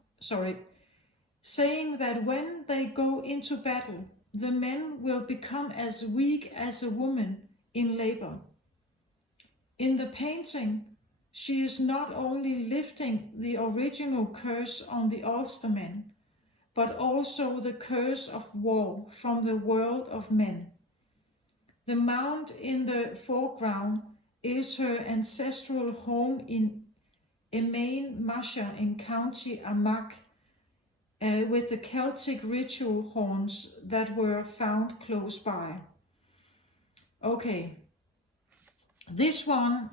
saying that when they go into battle, the men will become as weak as a woman in labor. In the painting, she is not only lifting the original curse on the Ulstermen, but also the curse of war from the world of men. The mound in the foreground is her ancestral home in Emain Masha in County Armagh, with the Celtic ritual horns that were found close by. Okay, this one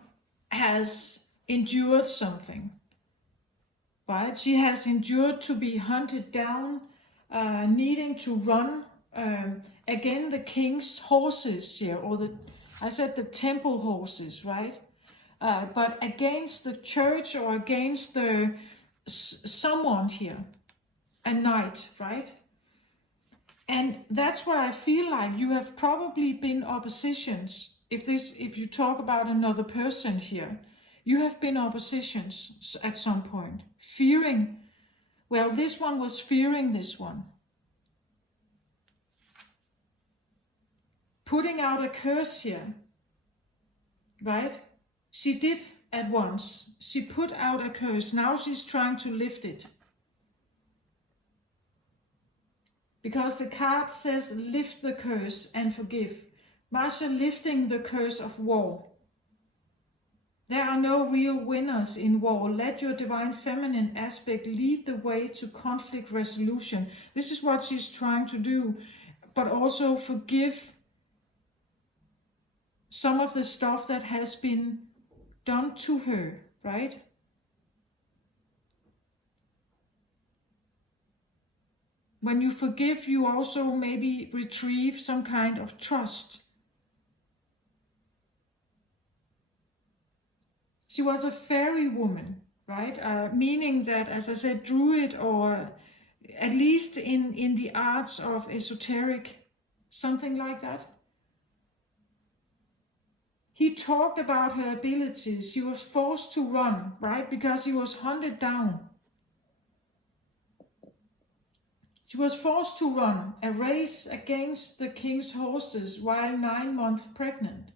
has endured something, right? She has endured to be hunted down, needing to run. Again, the king's horses here, or I said the temple horses, right? But against the church or against someone here, a knight, right? And that's what I feel like. You have probably been oppositions. If you talk about another person here, you have been oppositions at some point, fearing. Well, this one was fearing this one, putting out a curse here, right? She did at once. She put out a curse. Now she's trying to lift it. Because the card says, lift the curse and forgive. Masha lifting the curse of war. There are no real winners in war. Let your divine feminine aspect lead the way to conflict resolution. This is what she's trying to do. But also forgive some of the stuff that has been done to her, right? When you forgive, you also maybe retrieve some kind of trust. She was a fairy woman, right? Meaning that, as I said, druid, or at least in the arts of esoteric, something like that. He talked about her abilities. She was forced to run, right? Because she was hunted down. She was forced to run a race against the king's horses while 9 months pregnant.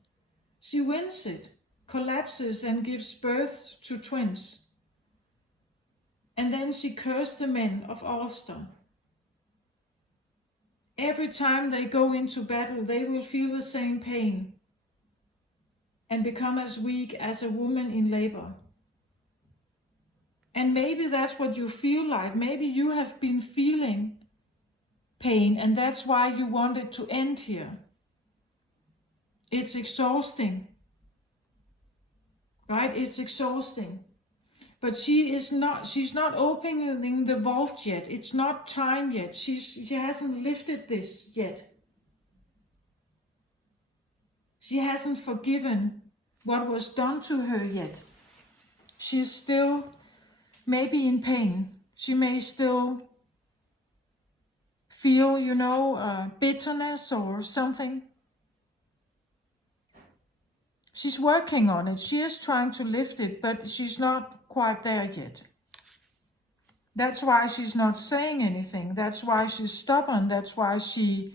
She wins it, collapses and gives birth to twins. And then she cursed the men of Ulster. Every time they go into battle, they will feel the same pain and become as weak as a woman in labor. And maybe that's what you feel like. Maybe you have been feeling pain, and that's why you want it to end here. It's exhausting, right? It's exhausting. But she's not opening the vault yet. It's not time yet. She hasn't lifted this yet. She hasn't forgiven what was done to her yet. She's still maybe in pain. She may still feel, bitterness or something. She's working on it. She is trying to lift it, but she's not quite there yet. That's why she's not saying anything. That's why she's stubborn. That's why she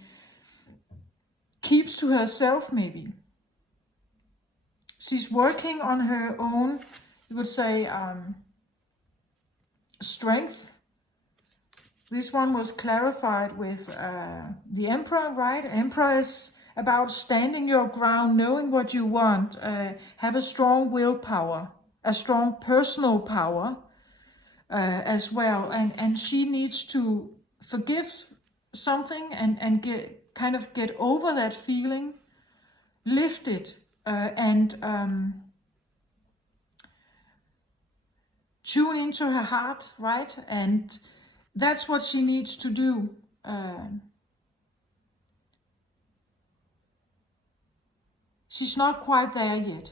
keeps to herself, maybe. She's working on her own, you would say, strength. This one was clarified with the Emperor, right? Emperor is about standing your ground, knowing what you want, have a strong willpower, a strong personal power as well. And she needs to forgive something and get over that feeling, lift it, and tune into her heart, right? And that's what she needs to do. She's not quite there yet.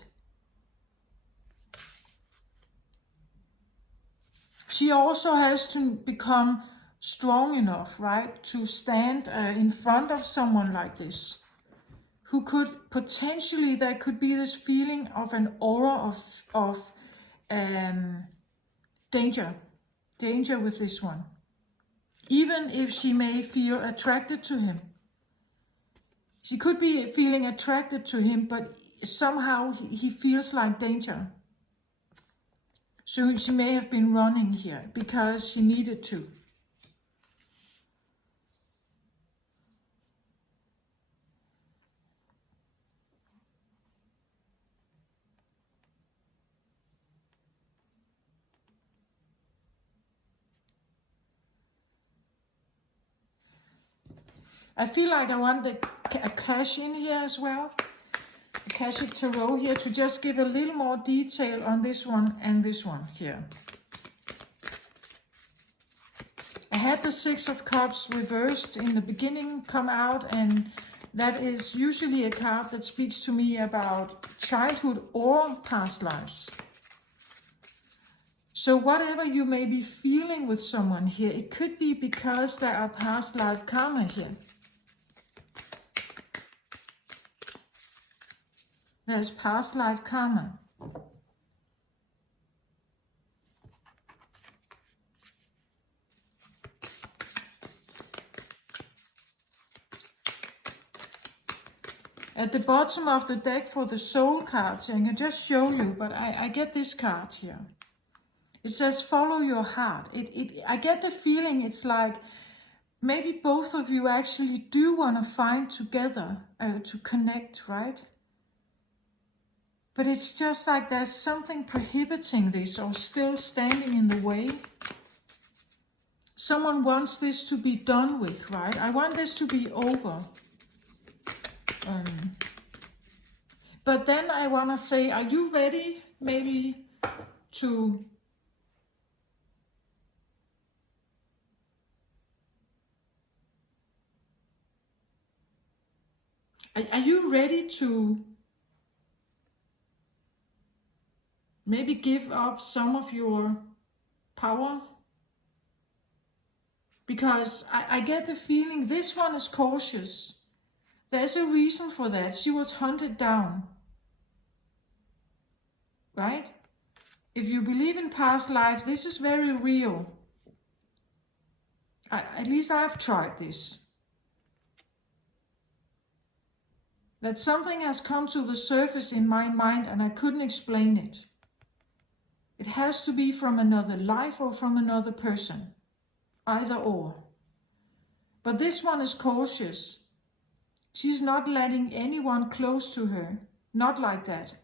She also has to become strong enough, right, to stand in front of someone like this, who could potentially, there could be this feeling of an aura of danger with this one. even if she may feel attracted to him. She could be feeling attracted to him, but somehow he feels like danger. So she may have been running here because she needed to. I feel like I want a cash in here as well. A Akashic Tarot here to just give a little more detail on this one and this one here. I had the Six of Cups reversed in the beginning come out, and that is usually a card that speaks to me about childhood or past lives. So whatever you may be feeling with someone here, it could be because there are past life karma here. There's past life karma. At the bottom of the deck for the soul cards, and I can just show you, but I get this card here. It says, follow your heart. I get the feeling it's like maybe both of you actually do want to find together, to connect, right? But it's just like there's something prohibiting this or still standing in the way. Someone wants this to be done with, right? I want this to be over. But then I want to say, are you ready maybe to... Are you ready to maybe give up some of your power? Because I get the feeling this one is cautious. There's a reason for that. She was hunted down. Right? If you believe in past life, this is very real. At least I've tried this. That something has come to the surface in my mind and I couldn't explain it. It has to be from another life or from another person. Either or. But this one is cautious. She's not letting anyone close to her. Not like that.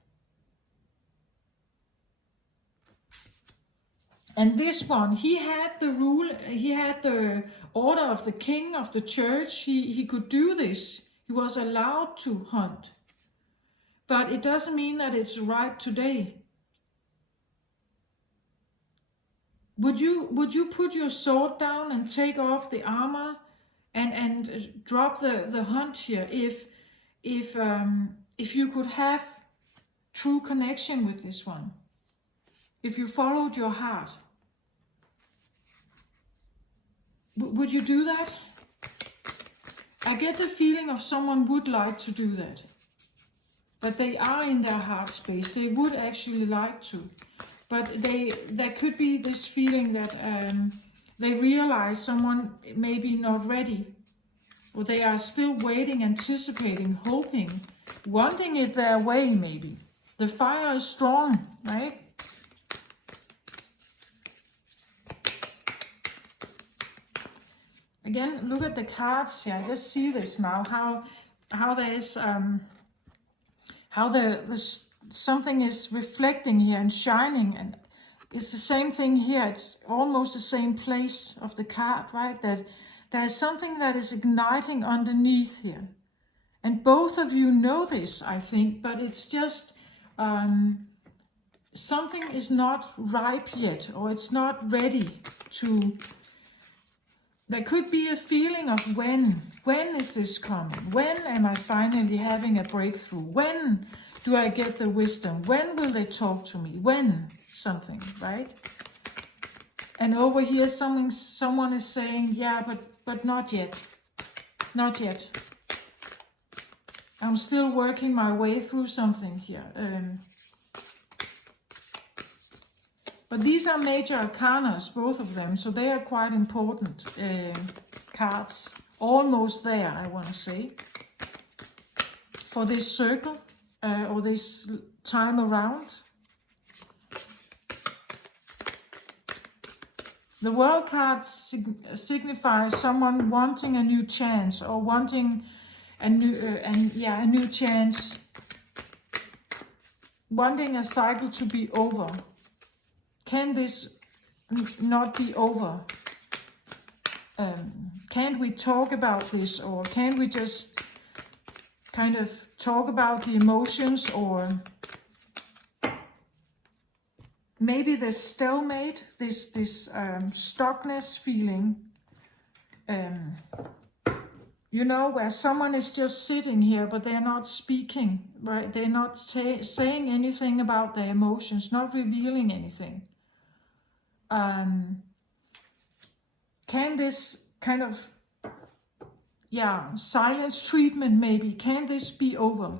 And this one, he had the rule, he had the order of the king of the church. He could do this. He was allowed to hunt. But it doesn't mean that it's right today. Would you put your sword down and take off the armor and drop the hunt here if you could have true connection with this one? If you followed your heart, would you do that? I get the feeling of someone would like to do that. But they are in their heart space. They would actually like to. But there could be this feeling that they realize someone may be not ready. Or they are still waiting, anticipating, hoping, wanting it their way maybe. The fire is strong, right? Again, look at the cards here. I just see this now. How there is something is reflecting here and shining, and it's the same thing here. It's almost the same place of the card, right? That there's something that is igniting underneath here, and both of you know this, I think. But it's just something is not ripe yet, or it's not ready to. There could be a feeling of when is this coming? When am I finally having a breakthrough? When do I get the wisdom? When will they talk to me? When something, right? And over here someone is saying, yeah, but not yet. Not yet. I'm still working my way through something here. But these are major arcanas, both of them, so they are quite important cards. Almost there, I want to say, for this circle or this time around. The World card signifies someone wanting a new chance or wanting a new chance, wanting a cycle to be over. Can this not be over? Can't we talk about this, or can we just kind of talk about the emotions, or maybe this stalemate, this stuckness feeling, you know, where someone is just sitting here, but they're not speaking, right? They're not saying anything about their emotions, not revealing anything. Can this kind of, silence treatment maybe, can this be over?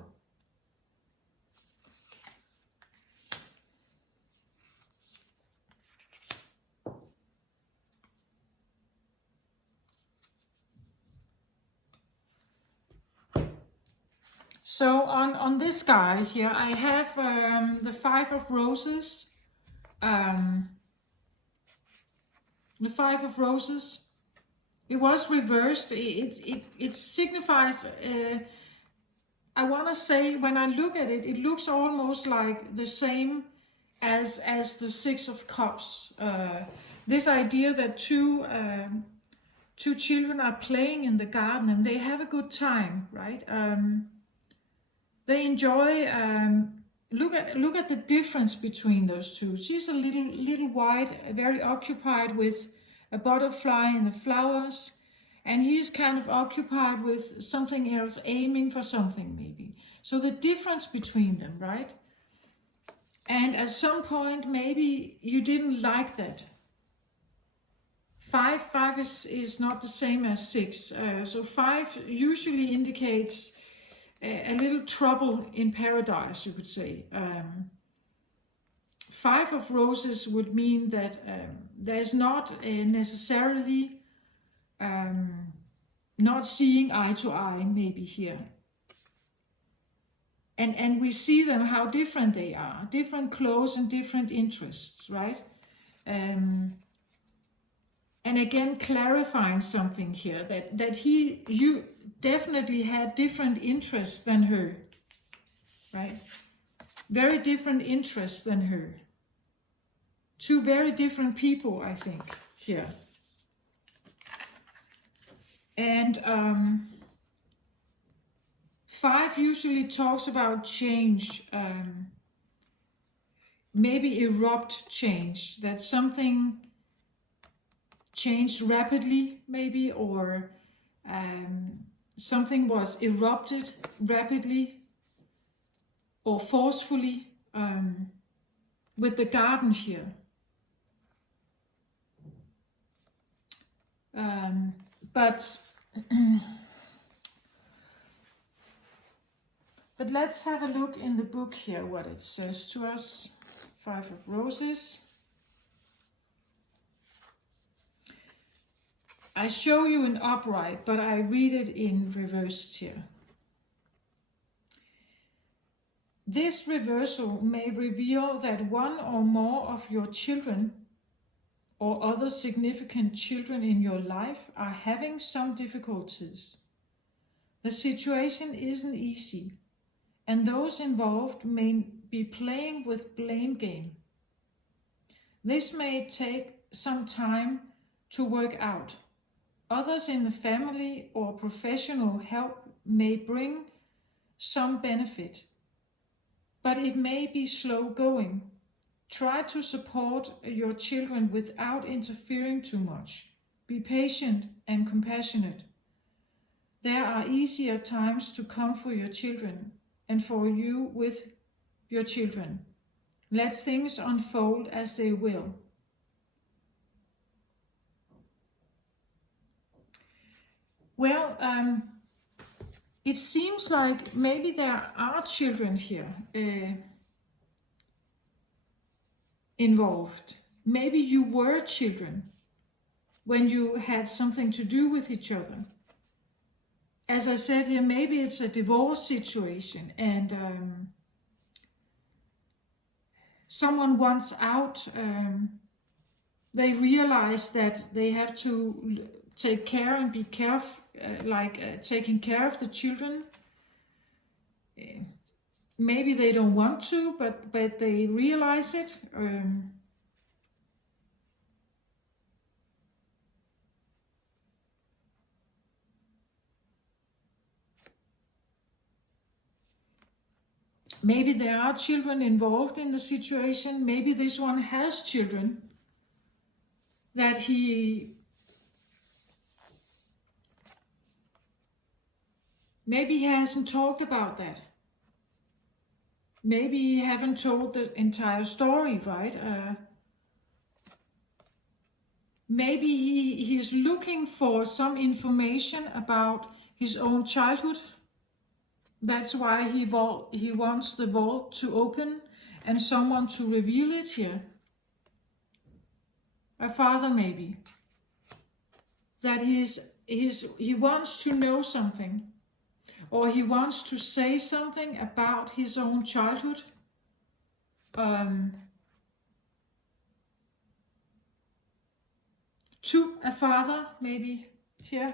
So on this guy here, I have the Five of Roses. The Five of Roses. It was reversed. It signifies, I want to say, when I look at it, it looks almost like the same as the Six of Cups. This idea that two children are playing in the garden and they have a good time, right? They enjoy. Look at the difference between those two. She's a little white, very occupied with a butterfly and the flowers, and he's kind of occupied with something else, aiming for something maybe. So the difference between them, right? And at some point, maybe you didn't like that. Five is not the same as six. So five usually indicates a little trouble in paradise, you could say. Five of Roses would mean that there's not necessarily not seeing eye to eye, maybe here. And we see them how different they are, different clothes and different interests, right? And again, clarifying something here, that you definitely had different interests than her, right? Very different interests than her. Two very different people, I think, here. And five usually talks about change, maybe erupt change, that something changed rapidly, maybe, or something was erupted rapidly or forcefully, with the garden here. But let's have a look in the book here, what it says to us. Five of Roses. I show you in upright, but I read it in reversed here. This reversal may reveal that one or more of your children or other significant children in your life are having some difficulties. The situation isn't easy, and those involved may be playing with blame game. This may take some time to work out. Others in the family or professional help may bring some benefit, but it may be slow going. Try to support your children without interfering too much. Be patient and compassionate. There are easier times to come for your children and for you with your children. Let things unfold as they will. Well, it seems like maybe there are children here. involved. Maybe you were children when you had something to do with each other. As I said here, maybe it's a divorce situation and someone wants out. They realize that they have to take care and be careful, taking care of the children. Maybe they don't want to, but they realize it. Maybe there are children involved in the situation. Maybe this one has children that maybe he hasn't talked about that. Maybe he haven't told the entire story, right? Maybe he is looking for some information about his own childhood. That's why he wants the vault to open and someone to reveal it here. A father maybe. That he wants to know something. Or he wants to say something about his own childhood. To a father, maybe, here.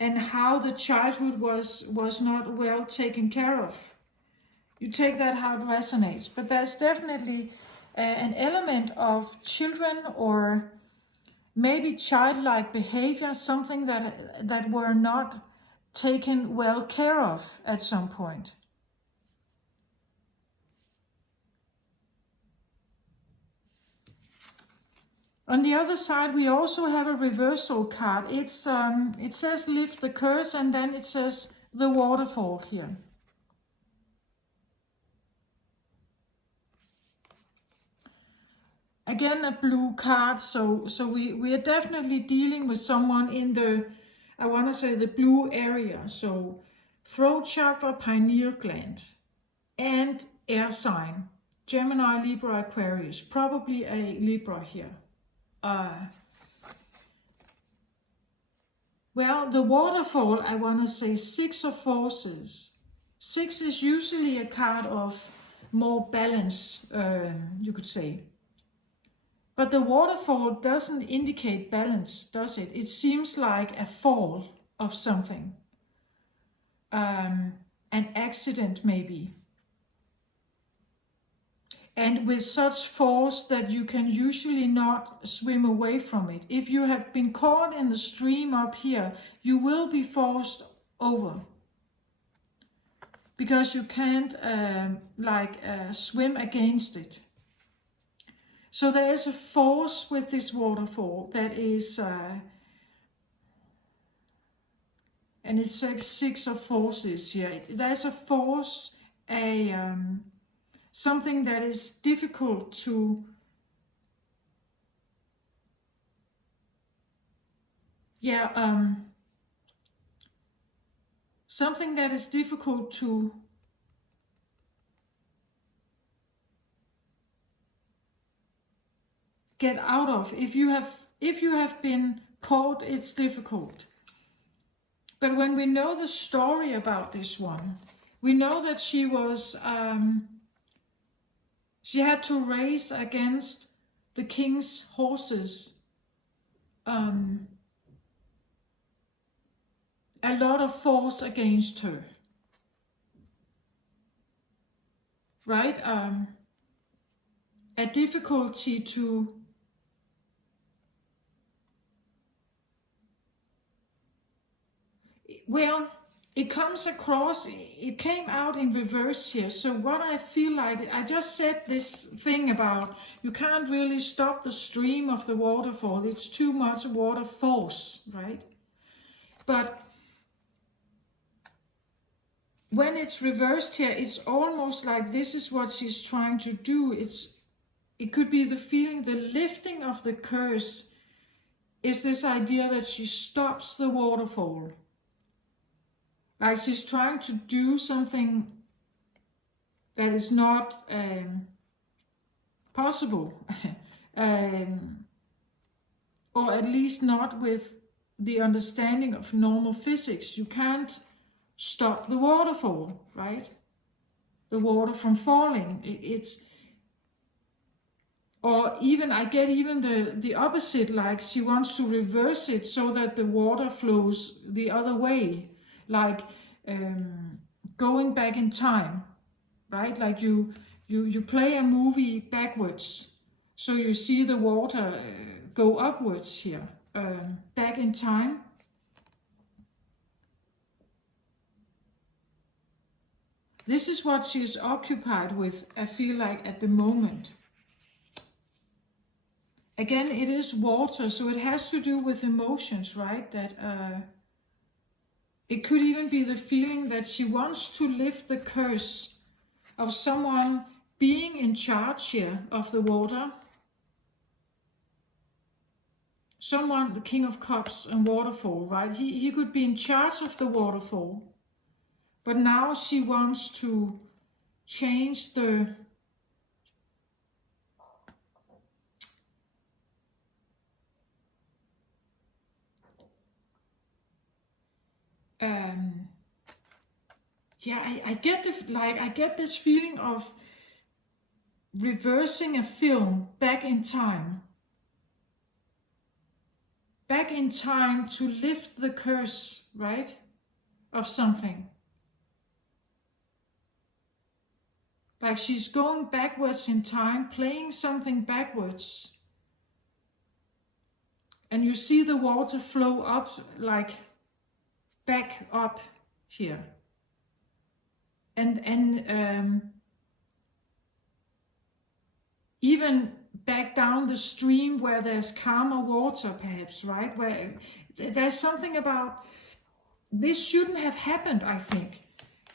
And how the childhood was not well taken care of. You take that how it resonates. But there's definitely an element of children or maybe childlike behavior, something that were not taken well care of at some point. On the other side, we also have a reversal card. It says lift the curse, and then it says the waterfall here. Again, a blue card, so we are definitely dealing with someone in the, I want to say the blue area. So throat chakra, pineal gland, and air sign. Gemini, Libra, Aquarius. Probably a Libra here. Well, the waterfall, I want to say 6 of forces. 6 is usually a card of more balance, you could say. But the waterfall doesn't indicate balance, does it? It seems like a fall of something. An accident, maybe. And with such force that you can usually not swim away from it. If you have been caught in the stream up here, you will be forced over. Because you can't swim against it. So there is a force with this waterfall that is, and it's like 6 of forces here. There's a force, something that is difficult to, something that is difficult to get out of. If you have been caught, it's difficult. But when we know the story about this one, we know that she was she had to race against the king's horses. A lot of force against her. Right? A difficulty to well, it comes across, it came out in reverse here. So what I feel like, I just said this thing about you can't really stop the stream of the waterfall. It's too much water force, right? But when it's reversed here, it's almost like this is what she's trying to do. It could be the feeling, the lifting of the curse is this idea that she stops the waterfall. Like she's trying to do something that is not possible, or at least not with the understanding of normal physics. You can't stop the waterfall, right? The water from falling. It's, or even, I get even the opposite, like she wants to reverse it so that the water flows the other way, like going back in time, right? Like you play a movie backwards, so you see the water go upwards here, back in time. This is what she's occupied with, I feel like, at the moment. Again, it is water, so it has to do with emotions, right? That it could even be the feeling that she wants to lift the curse of someone being in charge here of the water. Someone, the King of Cups and waterfall, right? He could be in charge of the waterfall. But now she wants to change the I get I get this feeling of reversing a film back in time. Back in time to lift the curse, right? Of something. Like she's going backwards in time, playing something backwards. And you see the water flow up, like back up here. And even back down the stream where there's calmer water, perhaps, right? Where there's something about, this shouldn't have happened, I think.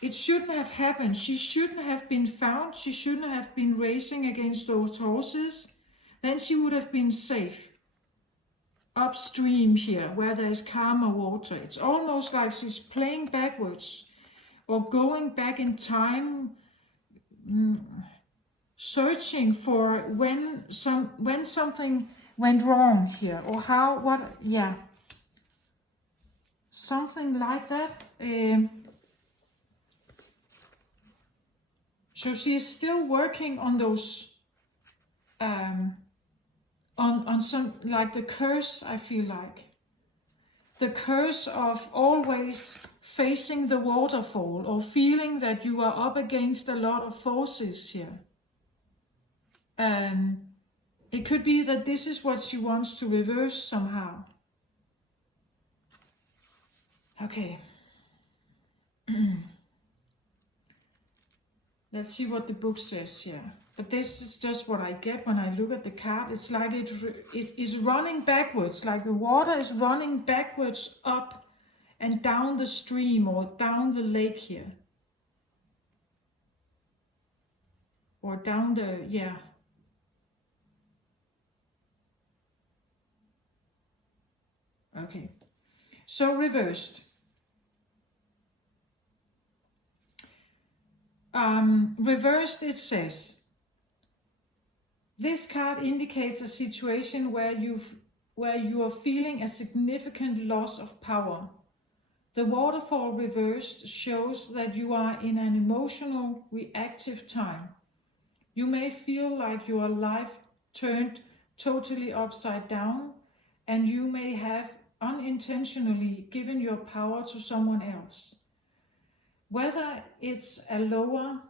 It shouldn't have happened. She shouldn't have been found. She shouldn't have been racing against those horses. Then she would have been safe. Upstream here, where there's calmer water. It's almost like she's playing backwards or going back in time, searching for when something went wrong here, or something like that. So she's still working on those, on some, like the curse, I feel like. The curse of always facing the waterfall, or feeling that you are up against a lot of forces here. It could be that this is what she wants to reverse somehow. Okay. Let's see what the book says here. But this is just what I get when I look at the card. It's like it is running backwards, like the water is running backwards up and down the stream or down the lake here. Or down the, Okay. So reversed. Reversed, it says, this card indicates a situation where you are feeling a significant loss of power. The waterfall reversed shows that you are in an emotional, reactive time. You may feel like your life turned totally upside down, and you may have unintentionally given your power to someone else. Whether it's a lover,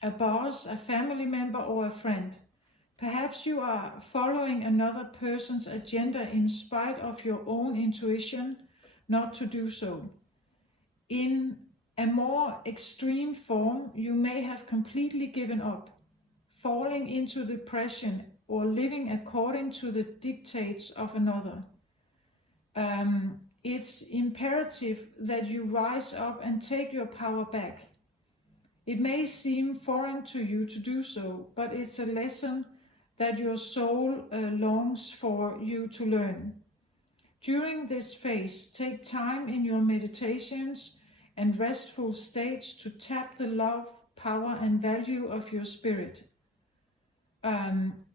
a boss, a family member, or a friend. Perhaps you are following another person's agenda in spite of your own intuition not to do so. In a more extreme form, you may have completely given up, falling into depression, or living according to the dictates of another. It's imperative that you rise up and take your power back. It may seem foreign to you to do so, but it's a lesson that your soul longs for you to learn. During this phase, take time in your meditations and restful states to tap the love, power and value of your spirit.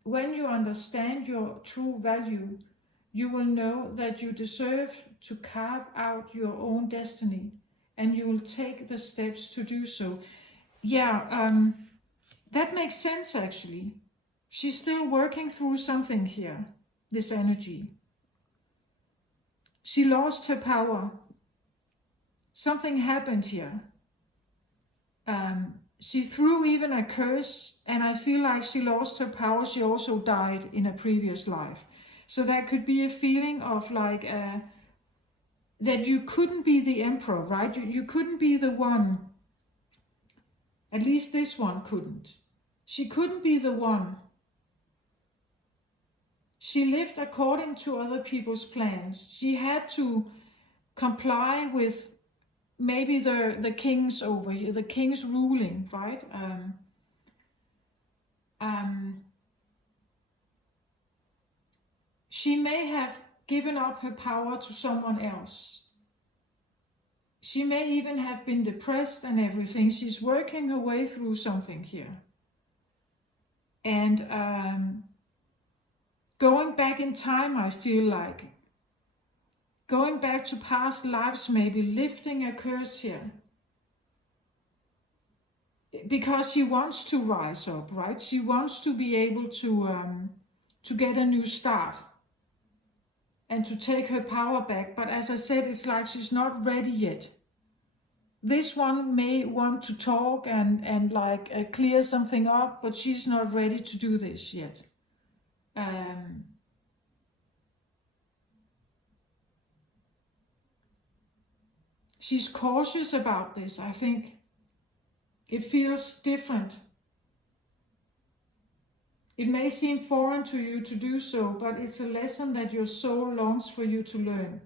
When you understand your true value, you will know that you deserve to carve out your own destiny, and you will take the steps to do so. Yeah, that makes sense actually. She's still working through something here, this energy. She lost her power. Something happened here. She threw even a curse, and I feel like she lost her power. She also died in a previous life. So that could be a feeling of like that you couldn't be the emperor, right? You couldn't be the one. At least this one couldn't. She couldn't be the one. She lived according to other people's plans. She had to comply with maybe the kings over here, the king's ruling, right? She may have given up her power to someone else. She may even have been depressed and everything. She's working her way through something here. And going back in time, I feel like. Going back to past lives, maybe lifting a curse here. Because she wants to rise up, right? She wants to be able to get a new start. And to take her power back. But as I said, it's like she's not ready yet. This one may want to talk and like clear something up, but she's not ready to do this yet. She's cautious about this, I think. It feels different. It may seem foreign to you to do so, but it's a lesson that your soul longs for you to learn.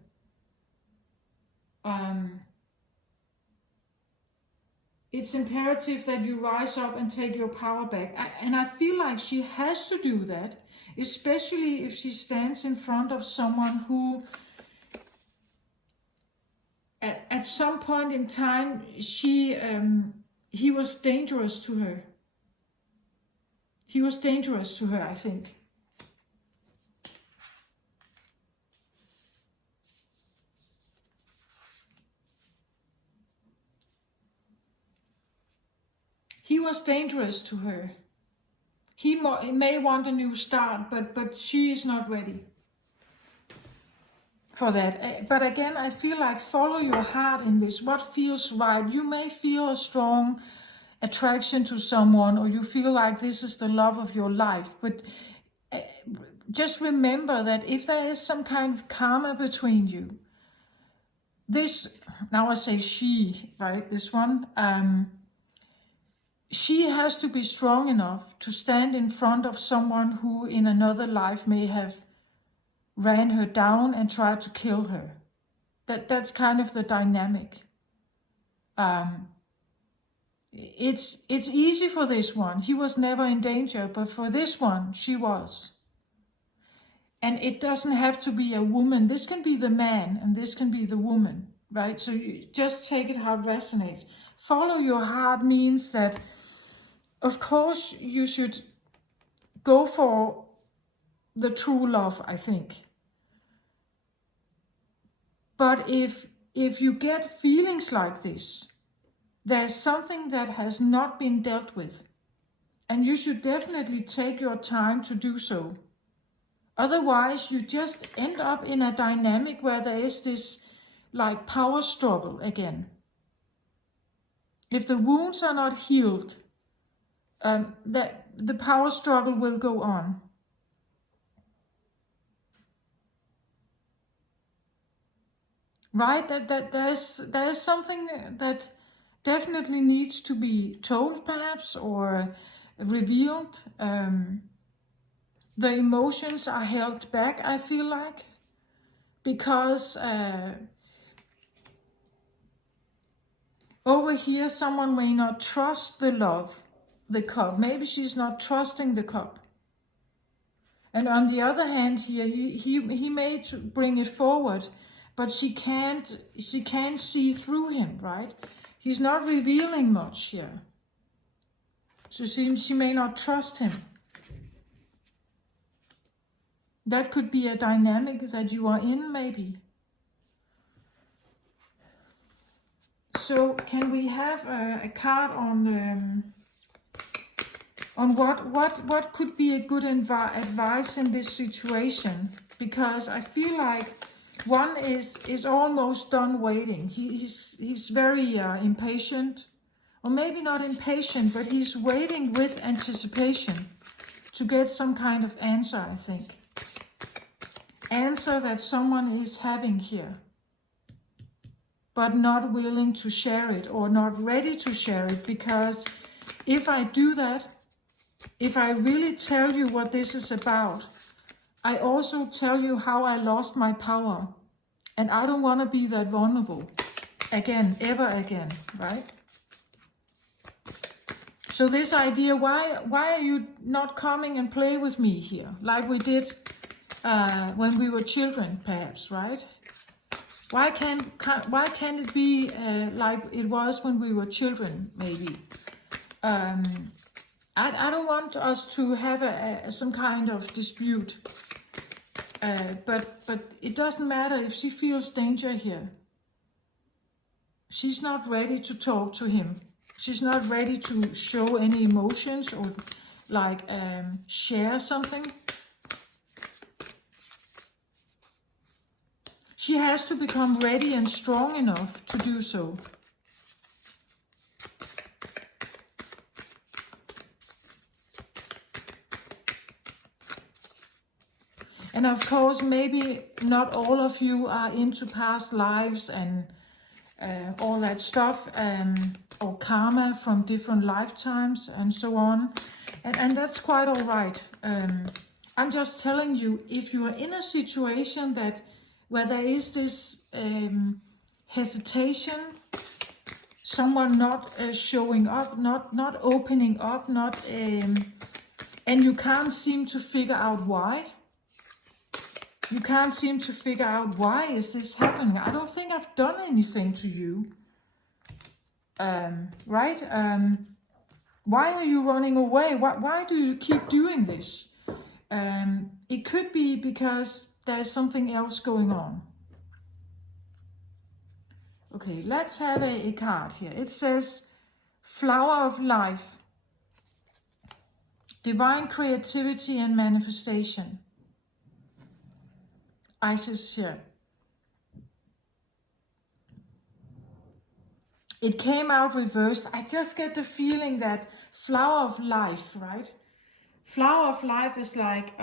It's imperative that you rise up and take your power back. And I feel like she has to do that, especially if she stands in front of someone who, at some point in time, he was dangerous to her. He was dangerous to her, I think. He was dangerous to her. He may want a new start, but she is not ready for that. But again, I feel like follow your heart in this. What feels right? You may feel a strong attraction to someone, or you feel like this is the love of your life. But just remember that if there is some kind of karma between you, this, now I say she, right, this one, she has to be strong enough to stand in front of someone who in another life may have ran her down and tried to kill her. That's kind of the dynamic. It's easy for this one. He was never in danger, but for this one, she was. And it doesn't have to be a woman. This can be the man and this can be the woman, right? So you just take it how it resonates. Follow your heart means that, of course, you should go for the true love, I think. But if you get feelings like this, there's something that has not been dealt with. And you should definitely take your time to do so. Otherwise, you just end up in a dynamic where there is this like power struggle again. If the wounds are not healed, the power struggle will go on. Right? That there's something that definitely needs to be told, perhaps, or revealed. The emotions are held back, I feel like, because over here someone may not trust the love, the cup. Maybe she's not trusting the cup. And on the other hand here, he may bring it forward, but she can't see through him, right? He's not revealing much here. So she may not trust him. That could be a dynamic that you are in, maybe. So can we have a card on what could be a good advice in this situation? Because I feel like one is almost done waiting. He's very impatient, or maybe not impatient, but he's waiting with anticipation to get some kind of answer, I think. Answer that someone is having here, but not willing to share it or not ready to share it. Because if I do that, if I really tell you what this is about, I also tell you how I lost my power. And I don't want to be that vulnerable again, ever again, right? So this idea, why are you not coming and play with me here, like we did when we were children, perhaps, right? Why can't it be like it was when we were children, maybe? I don't want us to have some kind of dispute, but it doesn't matter if she feels danger here. She's not ready to talk to him. She's not ready to show any emotions or like share something. She has to become ready and strong enough to do so. And of course, maybe not all of you are into past lives and all that stuff, or karma from different lifetimes and so on. And that's quite all right. I'm just telling you, if you are in a situation where there is this hesitation, someone not showing up, not opening up, and you can't seem to figure out why. You can't seem to figure out why is this happening. I don't think I've done anything to you. Right? Why are you running away? Why do you keep doing this? It could be because there's something else going on. Okay, let's have a card here. It says Flower of Life. Divine creativity and manifestation. Isis here. It came out reversed. I just get the feeling that Flower of Life, right? Flower of Life is like,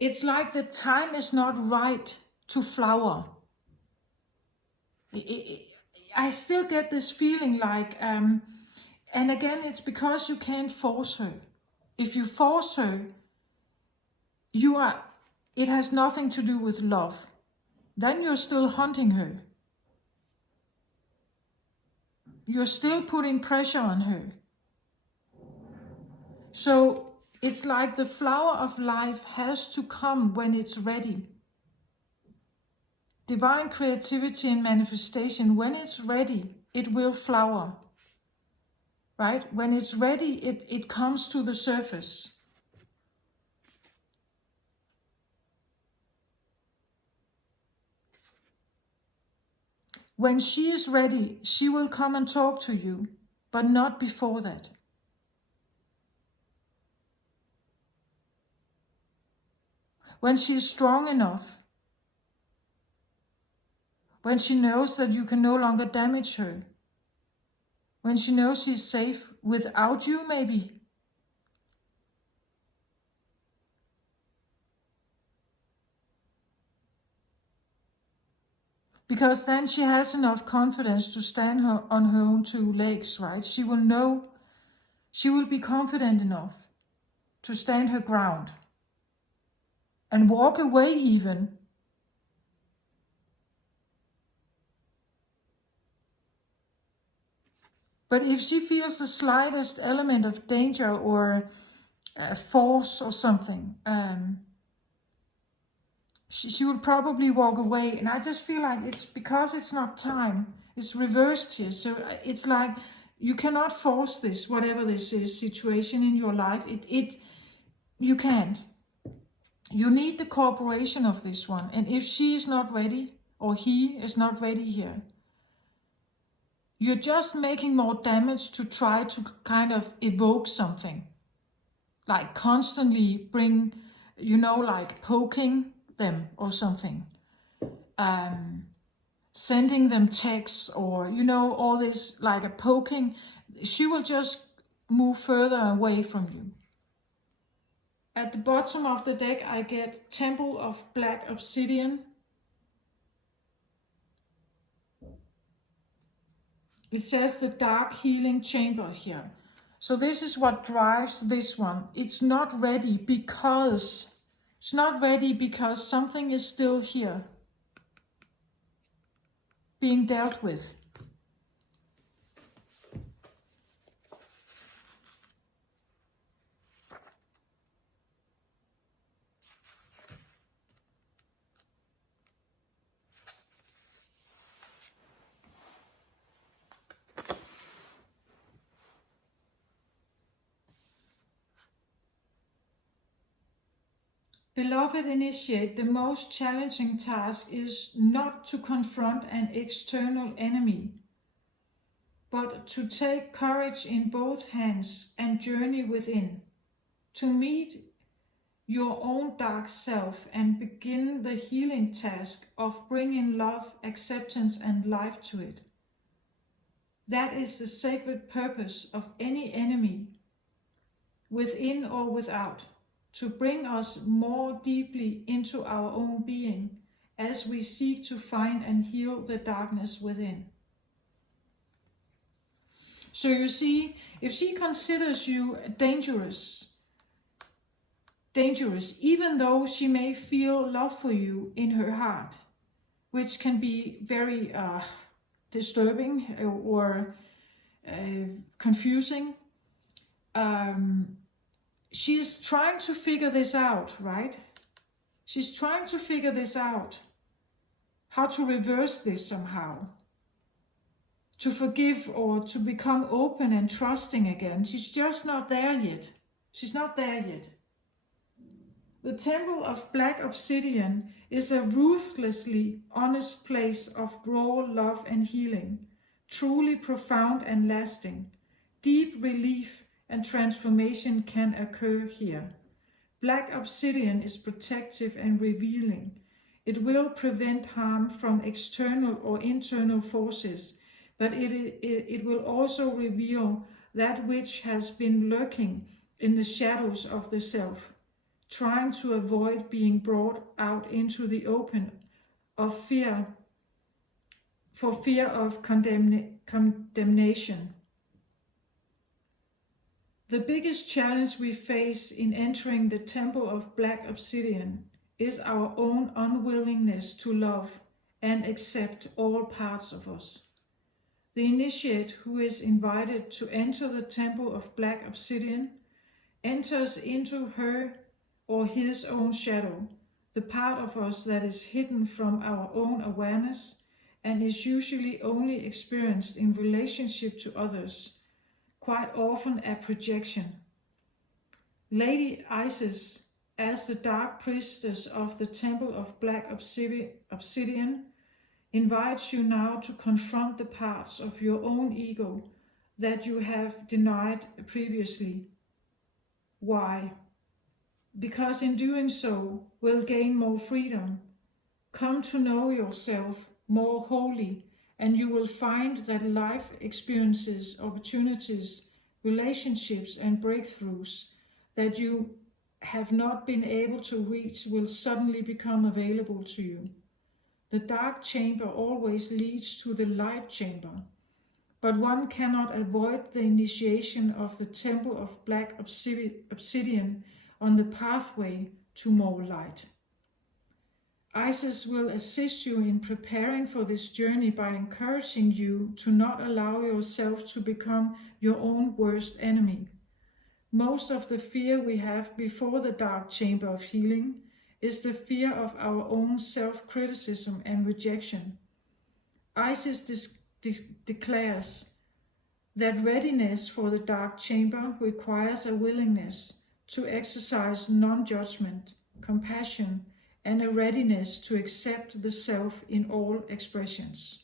it's like the time is not right to flower. I still get this feeling like, and again, it's because you can't force her. If you force her, it has nothing to do with love. Then you're still hunting her. You're still putting pressure on her. So it's like the flower of life has to come when it's ready. Divine creativity and manifestation, when it's ready, it will flower. Right? When it's ready, it comes to the surface. When she is ready, she will come and talk to you, but not before that. When she is strong enough, when she knows that you can no longer damage her, when she knows she's safe without you, maybe. Because then she has enough confidence to stand on her own two legs, right? She will be confident enough to stand her ground and walk away even. But if she feels the slightest element of danger or force or something, she will probably walk away. And I just feel like it's because it's not time. It's reversed here. So it's like you cannot force this, whatever this is, situation in your life. You can't. You need the cooperation of this one. And if she is not ready, or he is not ready here, you're just making more damage to try to kind of evoke something. Like constantly bring, like poking them or something. Sending them texts or, all this, like a poking. She will just move further away from you. At the bottom of the deck, I get Temple of Black Obsidian. It says the Dark Healing Chamber here. So this is what drives this one. It's not ready because something is still here being dealt with. Beloved Initiate, the most challenging task is not to confront an external enemy, but to take courage in both hands and journey within, to meet your own dark self and begin the healing task of bringing love, acceptance, and life to it. That is the sacred purpose of any enemy, within or without, to bring us more deeply into our own being as we seek to find and heal the darkness within. So you see, if she considers you dangerous, even though she may feel love for you in her heart, which can be very disturbing or confusing, she is trying to figure this out, right? She's trying to figure this out, how to reverse this somehow, to forgive or to become open and trusting again. She's just not there yet. She's not there yet. The Temple of Black Obsidian is a ruthlessly honest place of raw love and healing, truly profound and lasting. Deep relief and transformation can occur here. Black obsidian is protective and revealing. It will prevent harm from external or internal forces, but it will also reveal that which has been lurking in the shadows of the self, trying to avoid being brought out into the open for fear of condemnation. The biggest challenge we face in entering the Temple of Black Obsidian is our own unwillingness to love and accept all parts of us. The initiate who is invited to enter the Temple of Black Obsidian enters into her or his own shadow, the part of us that is hidden from our own awareness and is usually only experienced in relationship to others, quite often a projection. Lady Isis, as the dark priestess of the Temple of Black Obsidian, invites you now to confront the parts of your own ego that you have denied previously. Why? Because in doing so, we'll gain more freedom, come to know yourself more wholly, and you will find that life experiences, opportunities, relationships, and breakthroughs that you have not been able to reach will suddenly become available to you. The dark chamber always leads to the light chamber, but one cannot avoid the initiation of the Temple of Black Obsidian on the pathway to more light. Isis will assist you in preparing for this journey by encouraging you to not allow yourself to become your own worst enemy. Most of the fear we have before the dark chamber of healing is the fear of our own self-criticism and rejection. Isis declares that readiness for the dark chamber requires a willingness to exercise non-judgment, compassion, and a readiness to accept the self in all expressions.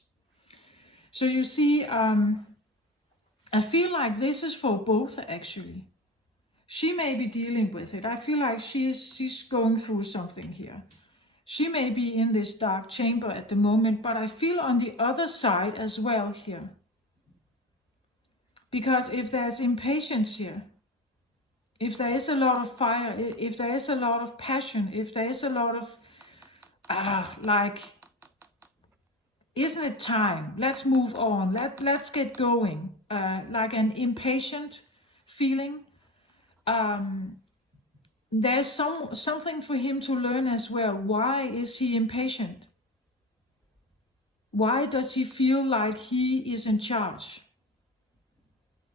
So you see, I feel like this is for both actually. She may be dealing with it. I feel like she's going through something here. She may be in this dark chamber at the moment, but I feel on the other side as well here. Because if there's impatience here, if there is a lot of fire, if there is a lot of passion, if there is a lot of, isn't it time? Let's move on. Let's get going. Like an impatient feeling. There's something for him to learn as well. Why is he impatient? Why does he feel like he is in charge?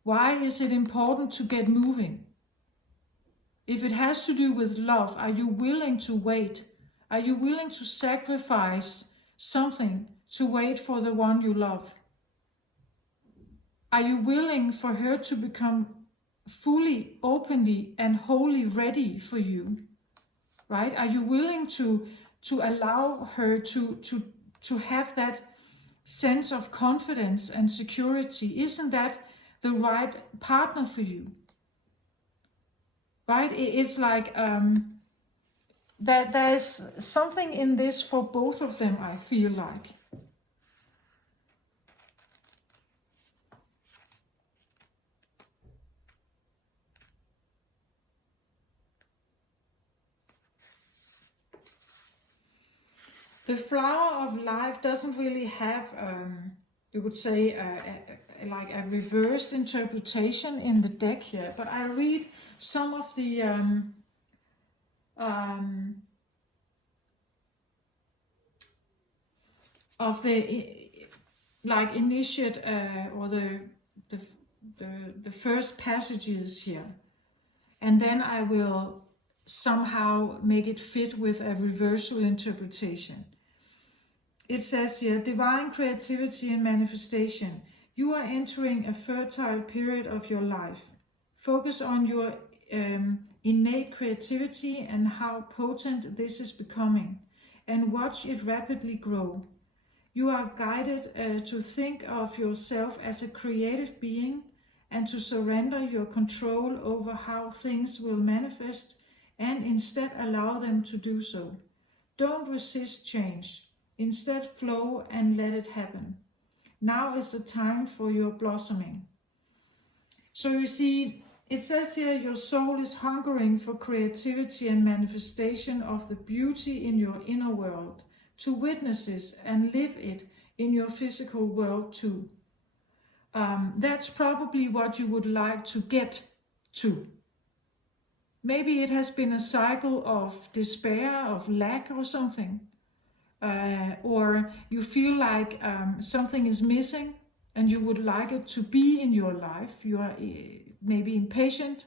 Why is it important to get moving? If it has to do with love, are you willing to wait? Are you willing to sacrifice something to wait for the one you love? Are you willing for her to become fully, openly, and wholly ready for you? Right? Are you willing to allow her to have that sense of confidence and security? Isn't that the right partner for you? Right? It's like that there's something in this for both of them, I feel like. The flower of life doesn't really have, you could say, like a reversed interpretation in the deck here. But I read some of the like initiate or the first passages here, and then I will somehow make it fit with a reversal interpretation. It says here, divine creativity and manifestation. You are entering a fertile period of your life. Focus on your innate creativity and how potent this is becoming, and watch it rapidly grow. You are guided to think of yourself as a creative being and to surrender your control over how things will manifest and instead allow them to do so. Don't resist change. Instead, flow and let it happen. Now is the time for your blossoming. So you see, it says here, your soul is hungering for creativity and manifestation of the beauty in your inner world, to witness it and live it in your physical world too. That's probably what you would like to get to. Maybe it has been a cycle of despair, of lack or something. Or you feel like something is missing and you would like it to be in your life. You are maybe impatient.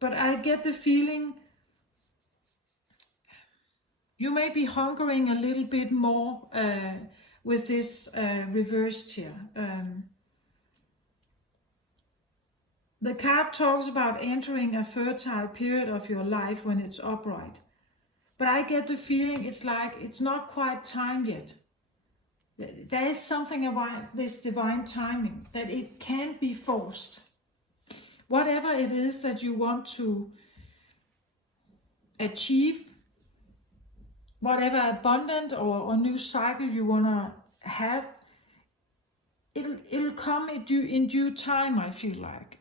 But I get the feeling you may be hungering a little bit more with this reversed here. The card talks about entering a fertile period of your life when it's upright. But I get the feeling it's like it's not quite time yet. There is something about this divine timing, that it can't be forced. Whatever it is that you want to achieve, whatever abundant or new cycle you want to have, it'll come in due time, I feel like.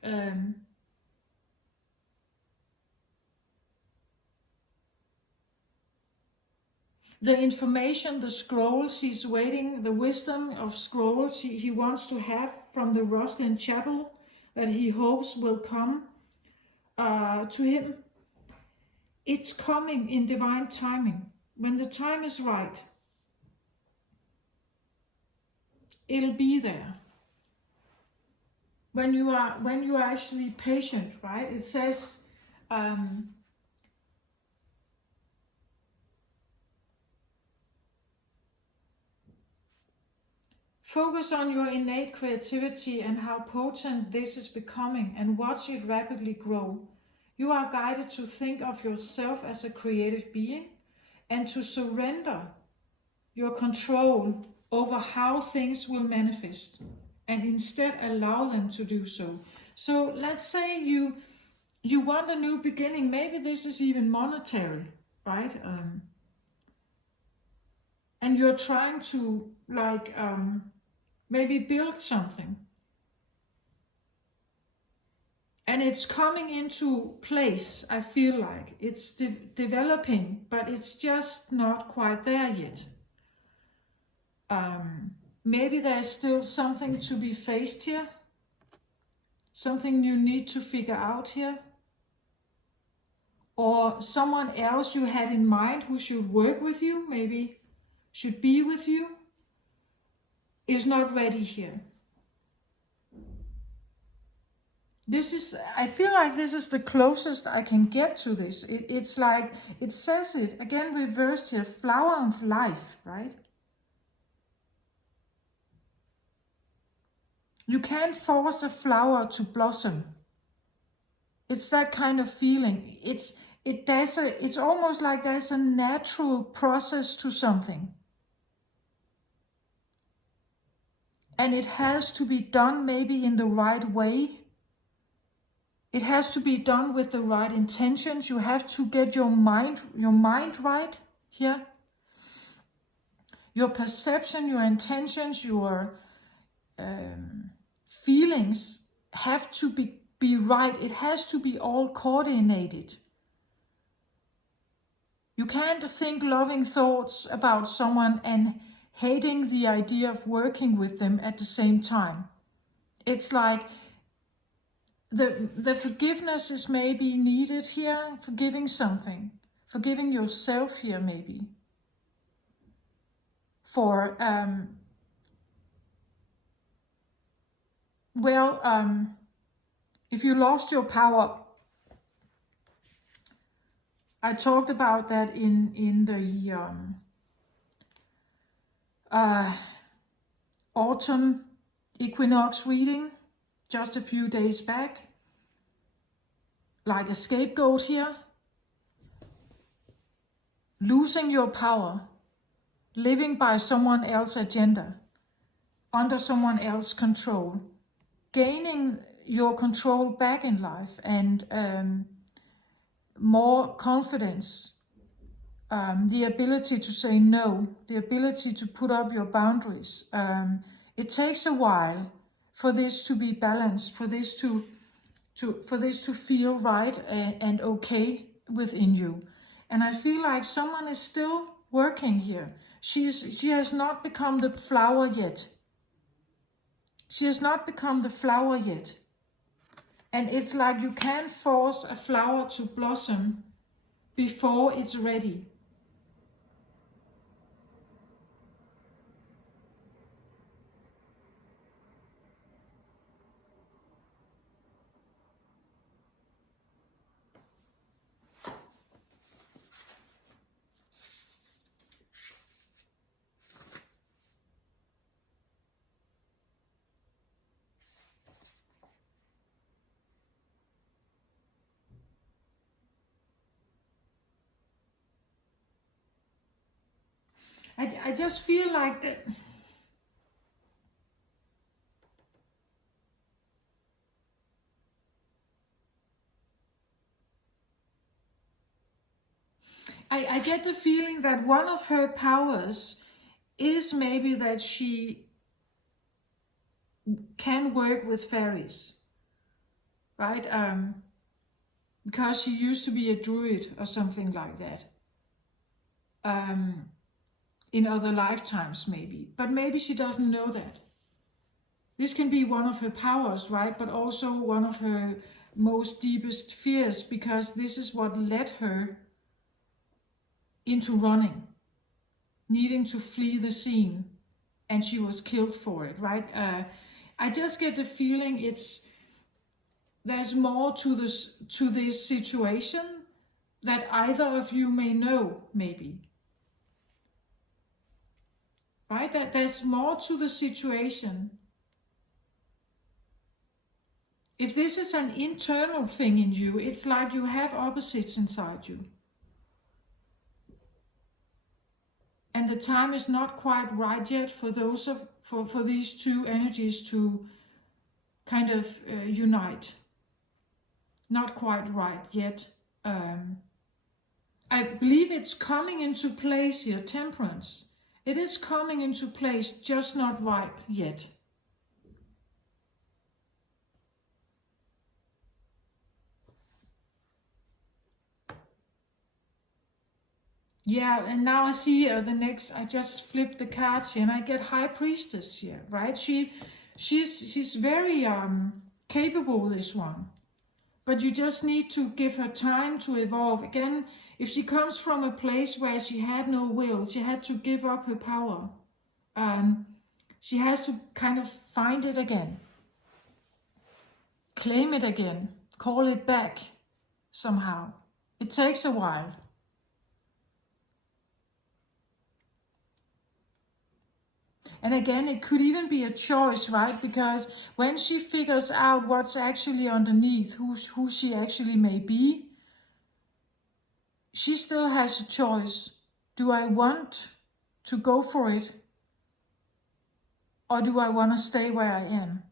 The information, the scrolls he's waiting, the wisdom of scrolls he wants to have from the Roslyn Chapel that he hopes will come to him. It's coming in divine timing. When the time is right, it'll be there. When you are actually patient, right? It says Focus on your innate creativity and how potent this is becoming, and watch it rapidly grow. You are guided to think of yourself as a creative being and to surrender your control over how things will manifest and instead allow them to do so. So let's say you want a new beginning. Maybe this is even monetary, right? And you're trying to maybe build something. And it's coming into place, I feel like. It's developing, but it's just not quite there yet. Maybe there's still something to be faced here. Something you need to figure out here. Or someone else you had in mind who should work with you, maybe should be with you, is not ready here. I feel like this is the closest I can get to this. It's like, it says it, again reversed here, flower of life, right? You can't force a flower to blossom. It's that kind of feeling. It's almost like there's a natural process to something. And it has to be done maybe in the right way. It has to be done with the right intentions. You have to get your mind right here. Your perception, your intentions, your feelings have to be right. It has to be all coordinated. You can't think loving thoughts about someone and hating the idea of working with them at the same time. It's like the forgiveness is maybe needed here, forgiving something, forgiving yourself here maybe. For, if you lost your power, I talked about that in the autumn equinox reading just a few days back. Like a scapegoat here. Losing your power. Living by someone else's agenda. Under someone else's control. Gaining your control back in life and more confidence. The ability to say no. The ability to put up your boundaries. It takes a while for this to be balanced, for this to feel right and okay within you. And I feel like someone is still working here. She has not become the flower yet. She has not become the flower yet. And it's like you can't force a flower to blossom before it's ready. I just feel like that. I get the feeling that one of her powers is maybe that she can work with fairies, right? Because she used to be a druid or something like that. In other lifetimes maybe, but maybe she doesn't know that. This can be one of her powers, right? But also one of her most deepest fears, because this is what led her into running, needing to flee the scene, and she was killed for it, right? I just get the feeling there's more to this situation that either of you may know, maybe. right? That there's more to the situation. If this is an internal thing in you, it's like you have opposites inside you. And the time is not quite right yet for for these two energies to kind of unite. Not quite right yet. I believe it's coming into place here, Temperance. It is coming into place, just not ripe yet. Yeah, and now I see the next, I just flipped the cards here and I get High Priestess here, right? She's very capable, this one. But you just need to give her time to evolve. Again, if she comes from a place where she had no will, she had to give up her power. She has to kind of find it again. Claim it again. Call it back somehow. It takes a while. And again, it could even be a choice, right? Because when she figures out what's actually underneath, who she actually may be, she still has a choice. Do I want to go for it? Or do I want to stay where I am?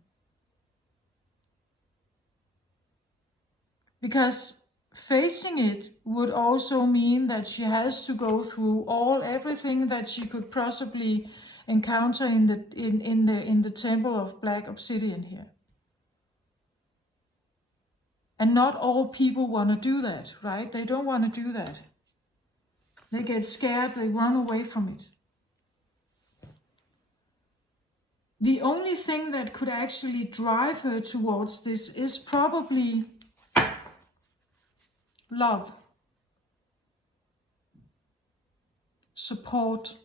Because facing it would also mean that she has to go through everything that she could possibly encounter in the temple of black obsidian here. And not all people want to do that, right? They don't want to do that. They get scared, they run away from it. The only thing that could actually drive her towards this is probably love, support,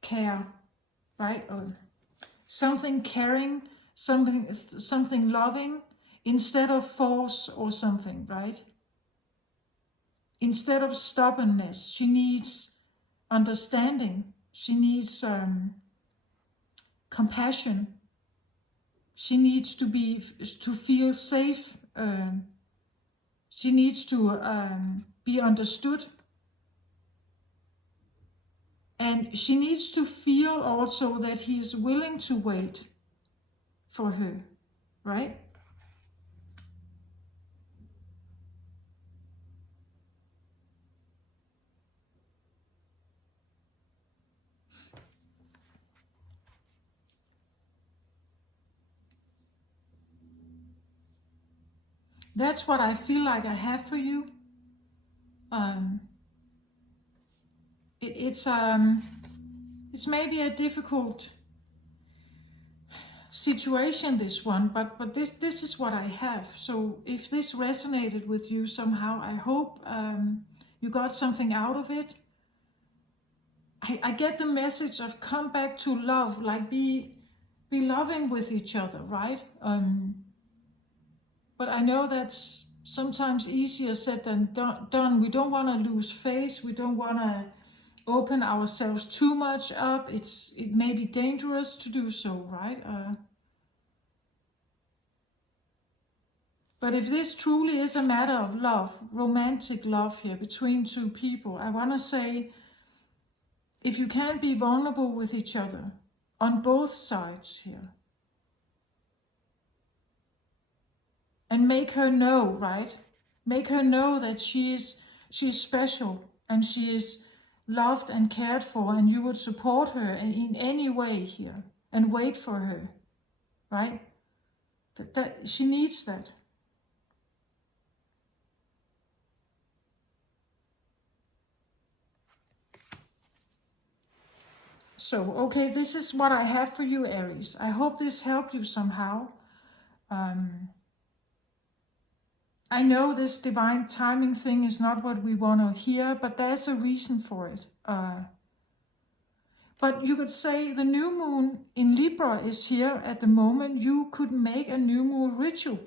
care, right? Or something caring, something loving, instead of force or something, right? Instead of stubbornness, she needs understanding. She needs compassion. She needs to feel safe. She needs to be understood. And she needs to feel also that he is willing to wait for her, right? That's what I feel like I have for you. It's maybe a difficult situation, this one, but this is what I have. So if this resonated with you somehow, I hope you got something out of it. I get the message of come back to love, like be loving with each other, right? But I know that's sometimes easier said than done. We don't want to lose face. We don't want to open ourselves too much up. It may be dangerous to do so, right? But if this truly is a matter of love, romantic love here between two people, I want to say, if you can't be vulnerable with each other on both sides here, and make her know, right? Make her know that she's special and she is loved and cared for, and you would support her in any way here and wait for her, right? That she needs that. So, okay, this is what I have for you, Aries. I hope this helped you somehow. I know this divine timing thing is not what we want to hear, but there's a reason for it. But you could say the new moon in Libra is here at the moment. You could make a new moon ritual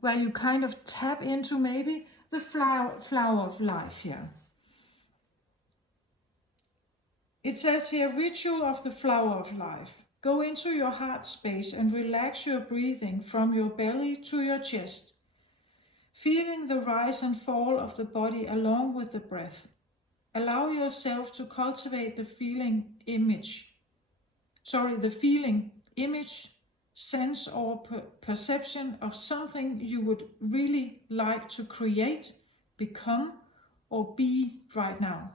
where you kind of tap into maybe the flower of life here. It says here, ritual of the flower of life. Go into your heart space and relax your breathing from your belly to your chest, feeling the rise and fall of the body along with the breath. Allow yourself to cultivate the feeling, image, sense or perception of something you would really like to create, become, or be right now.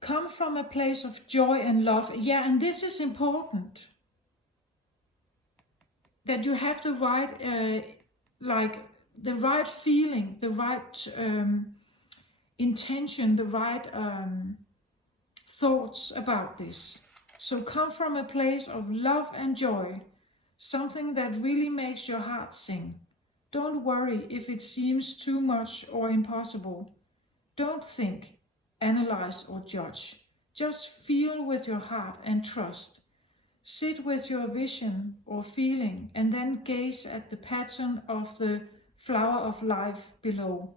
Come from a place of joy and love. Yeah, and this is important. That you have the right, the right feeling, the right intention, the right thoughts about this. So come from a place of love and joy, something that really makes your heart sing. Don't worry if it seems too much or impossible. Don't think, analyze or judge. Just feel with your heart and trust. Sit with your vision or feeling and then gaze at the pattern of the flower of life below,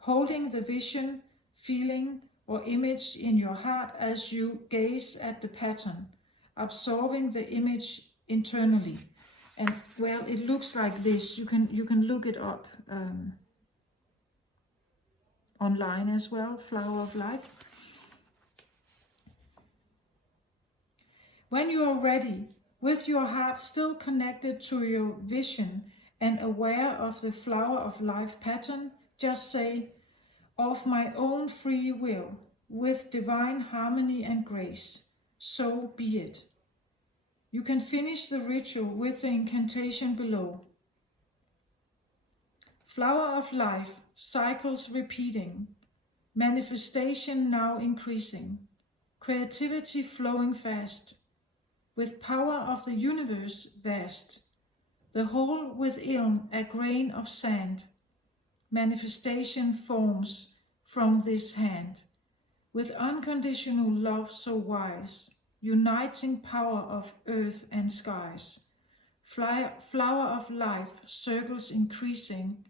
holding the vision, feeling or image in your heart as you gaze at the pattern, absorbing the image internally. And well, it looks like this. You can look it up online as well, flower of life. When you are ready, with your heart still connected to your vision and aware of the flower of life pattern, just say, of my own free will, with divine harmony and grace, so be it. You can finish the ritual with the incantation below. Flower of life, cycles repeating, manifestation now increasing, creativity flowing fast, with power of the universe vast, the whole within a grain of sand, manifestation forms from this hand, with unconditional love so wise, uniting power of earth and skies. Flower of life, circles increasing,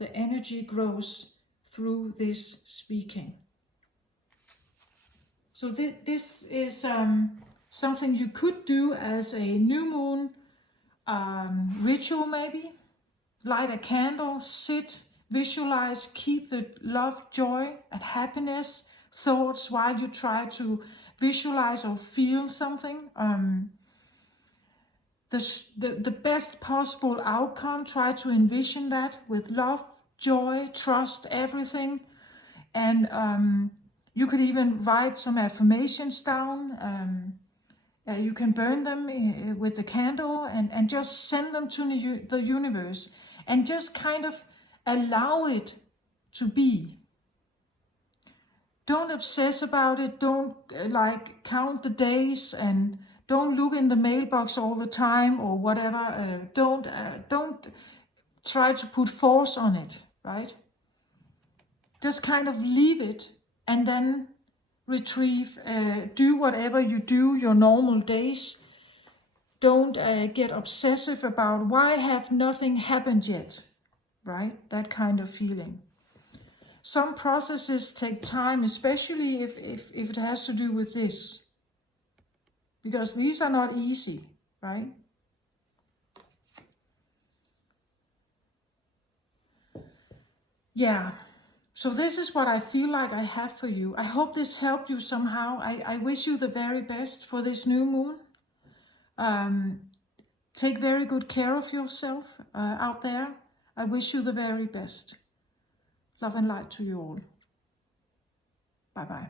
the energy grows through this speaking. So this is something you could do as a new moon ritual maybe. Light a candle, sit, visualize, keep the love, joy and happiness thoughts while you try to visualize or feel something. The best possible outcome, try to envision that with love, joy, trust, everything. And you could even write some affirmations down. You can burn them with the candle and just send them to the universe. And just kind of allow it to be. Don't obsess about it. Don't count the days and don't look in the mailbox all the time or whatever. Don't try to put force on it, right? Just kind of leave it and then retrieve. Do whatever you do your normal days. Don't get obsessive about why have nothing happened yet, right? That kind of feeling. Some processes take time, especially if it has to do with this. Because these are not easy, right? Yeah, so this is what I feel like I have for you. I hope this helped you somehow. I wish you the very best for this new moon. Take very good care of yourself out there. I wish you the very best. Love and light to you all. Bye-bye.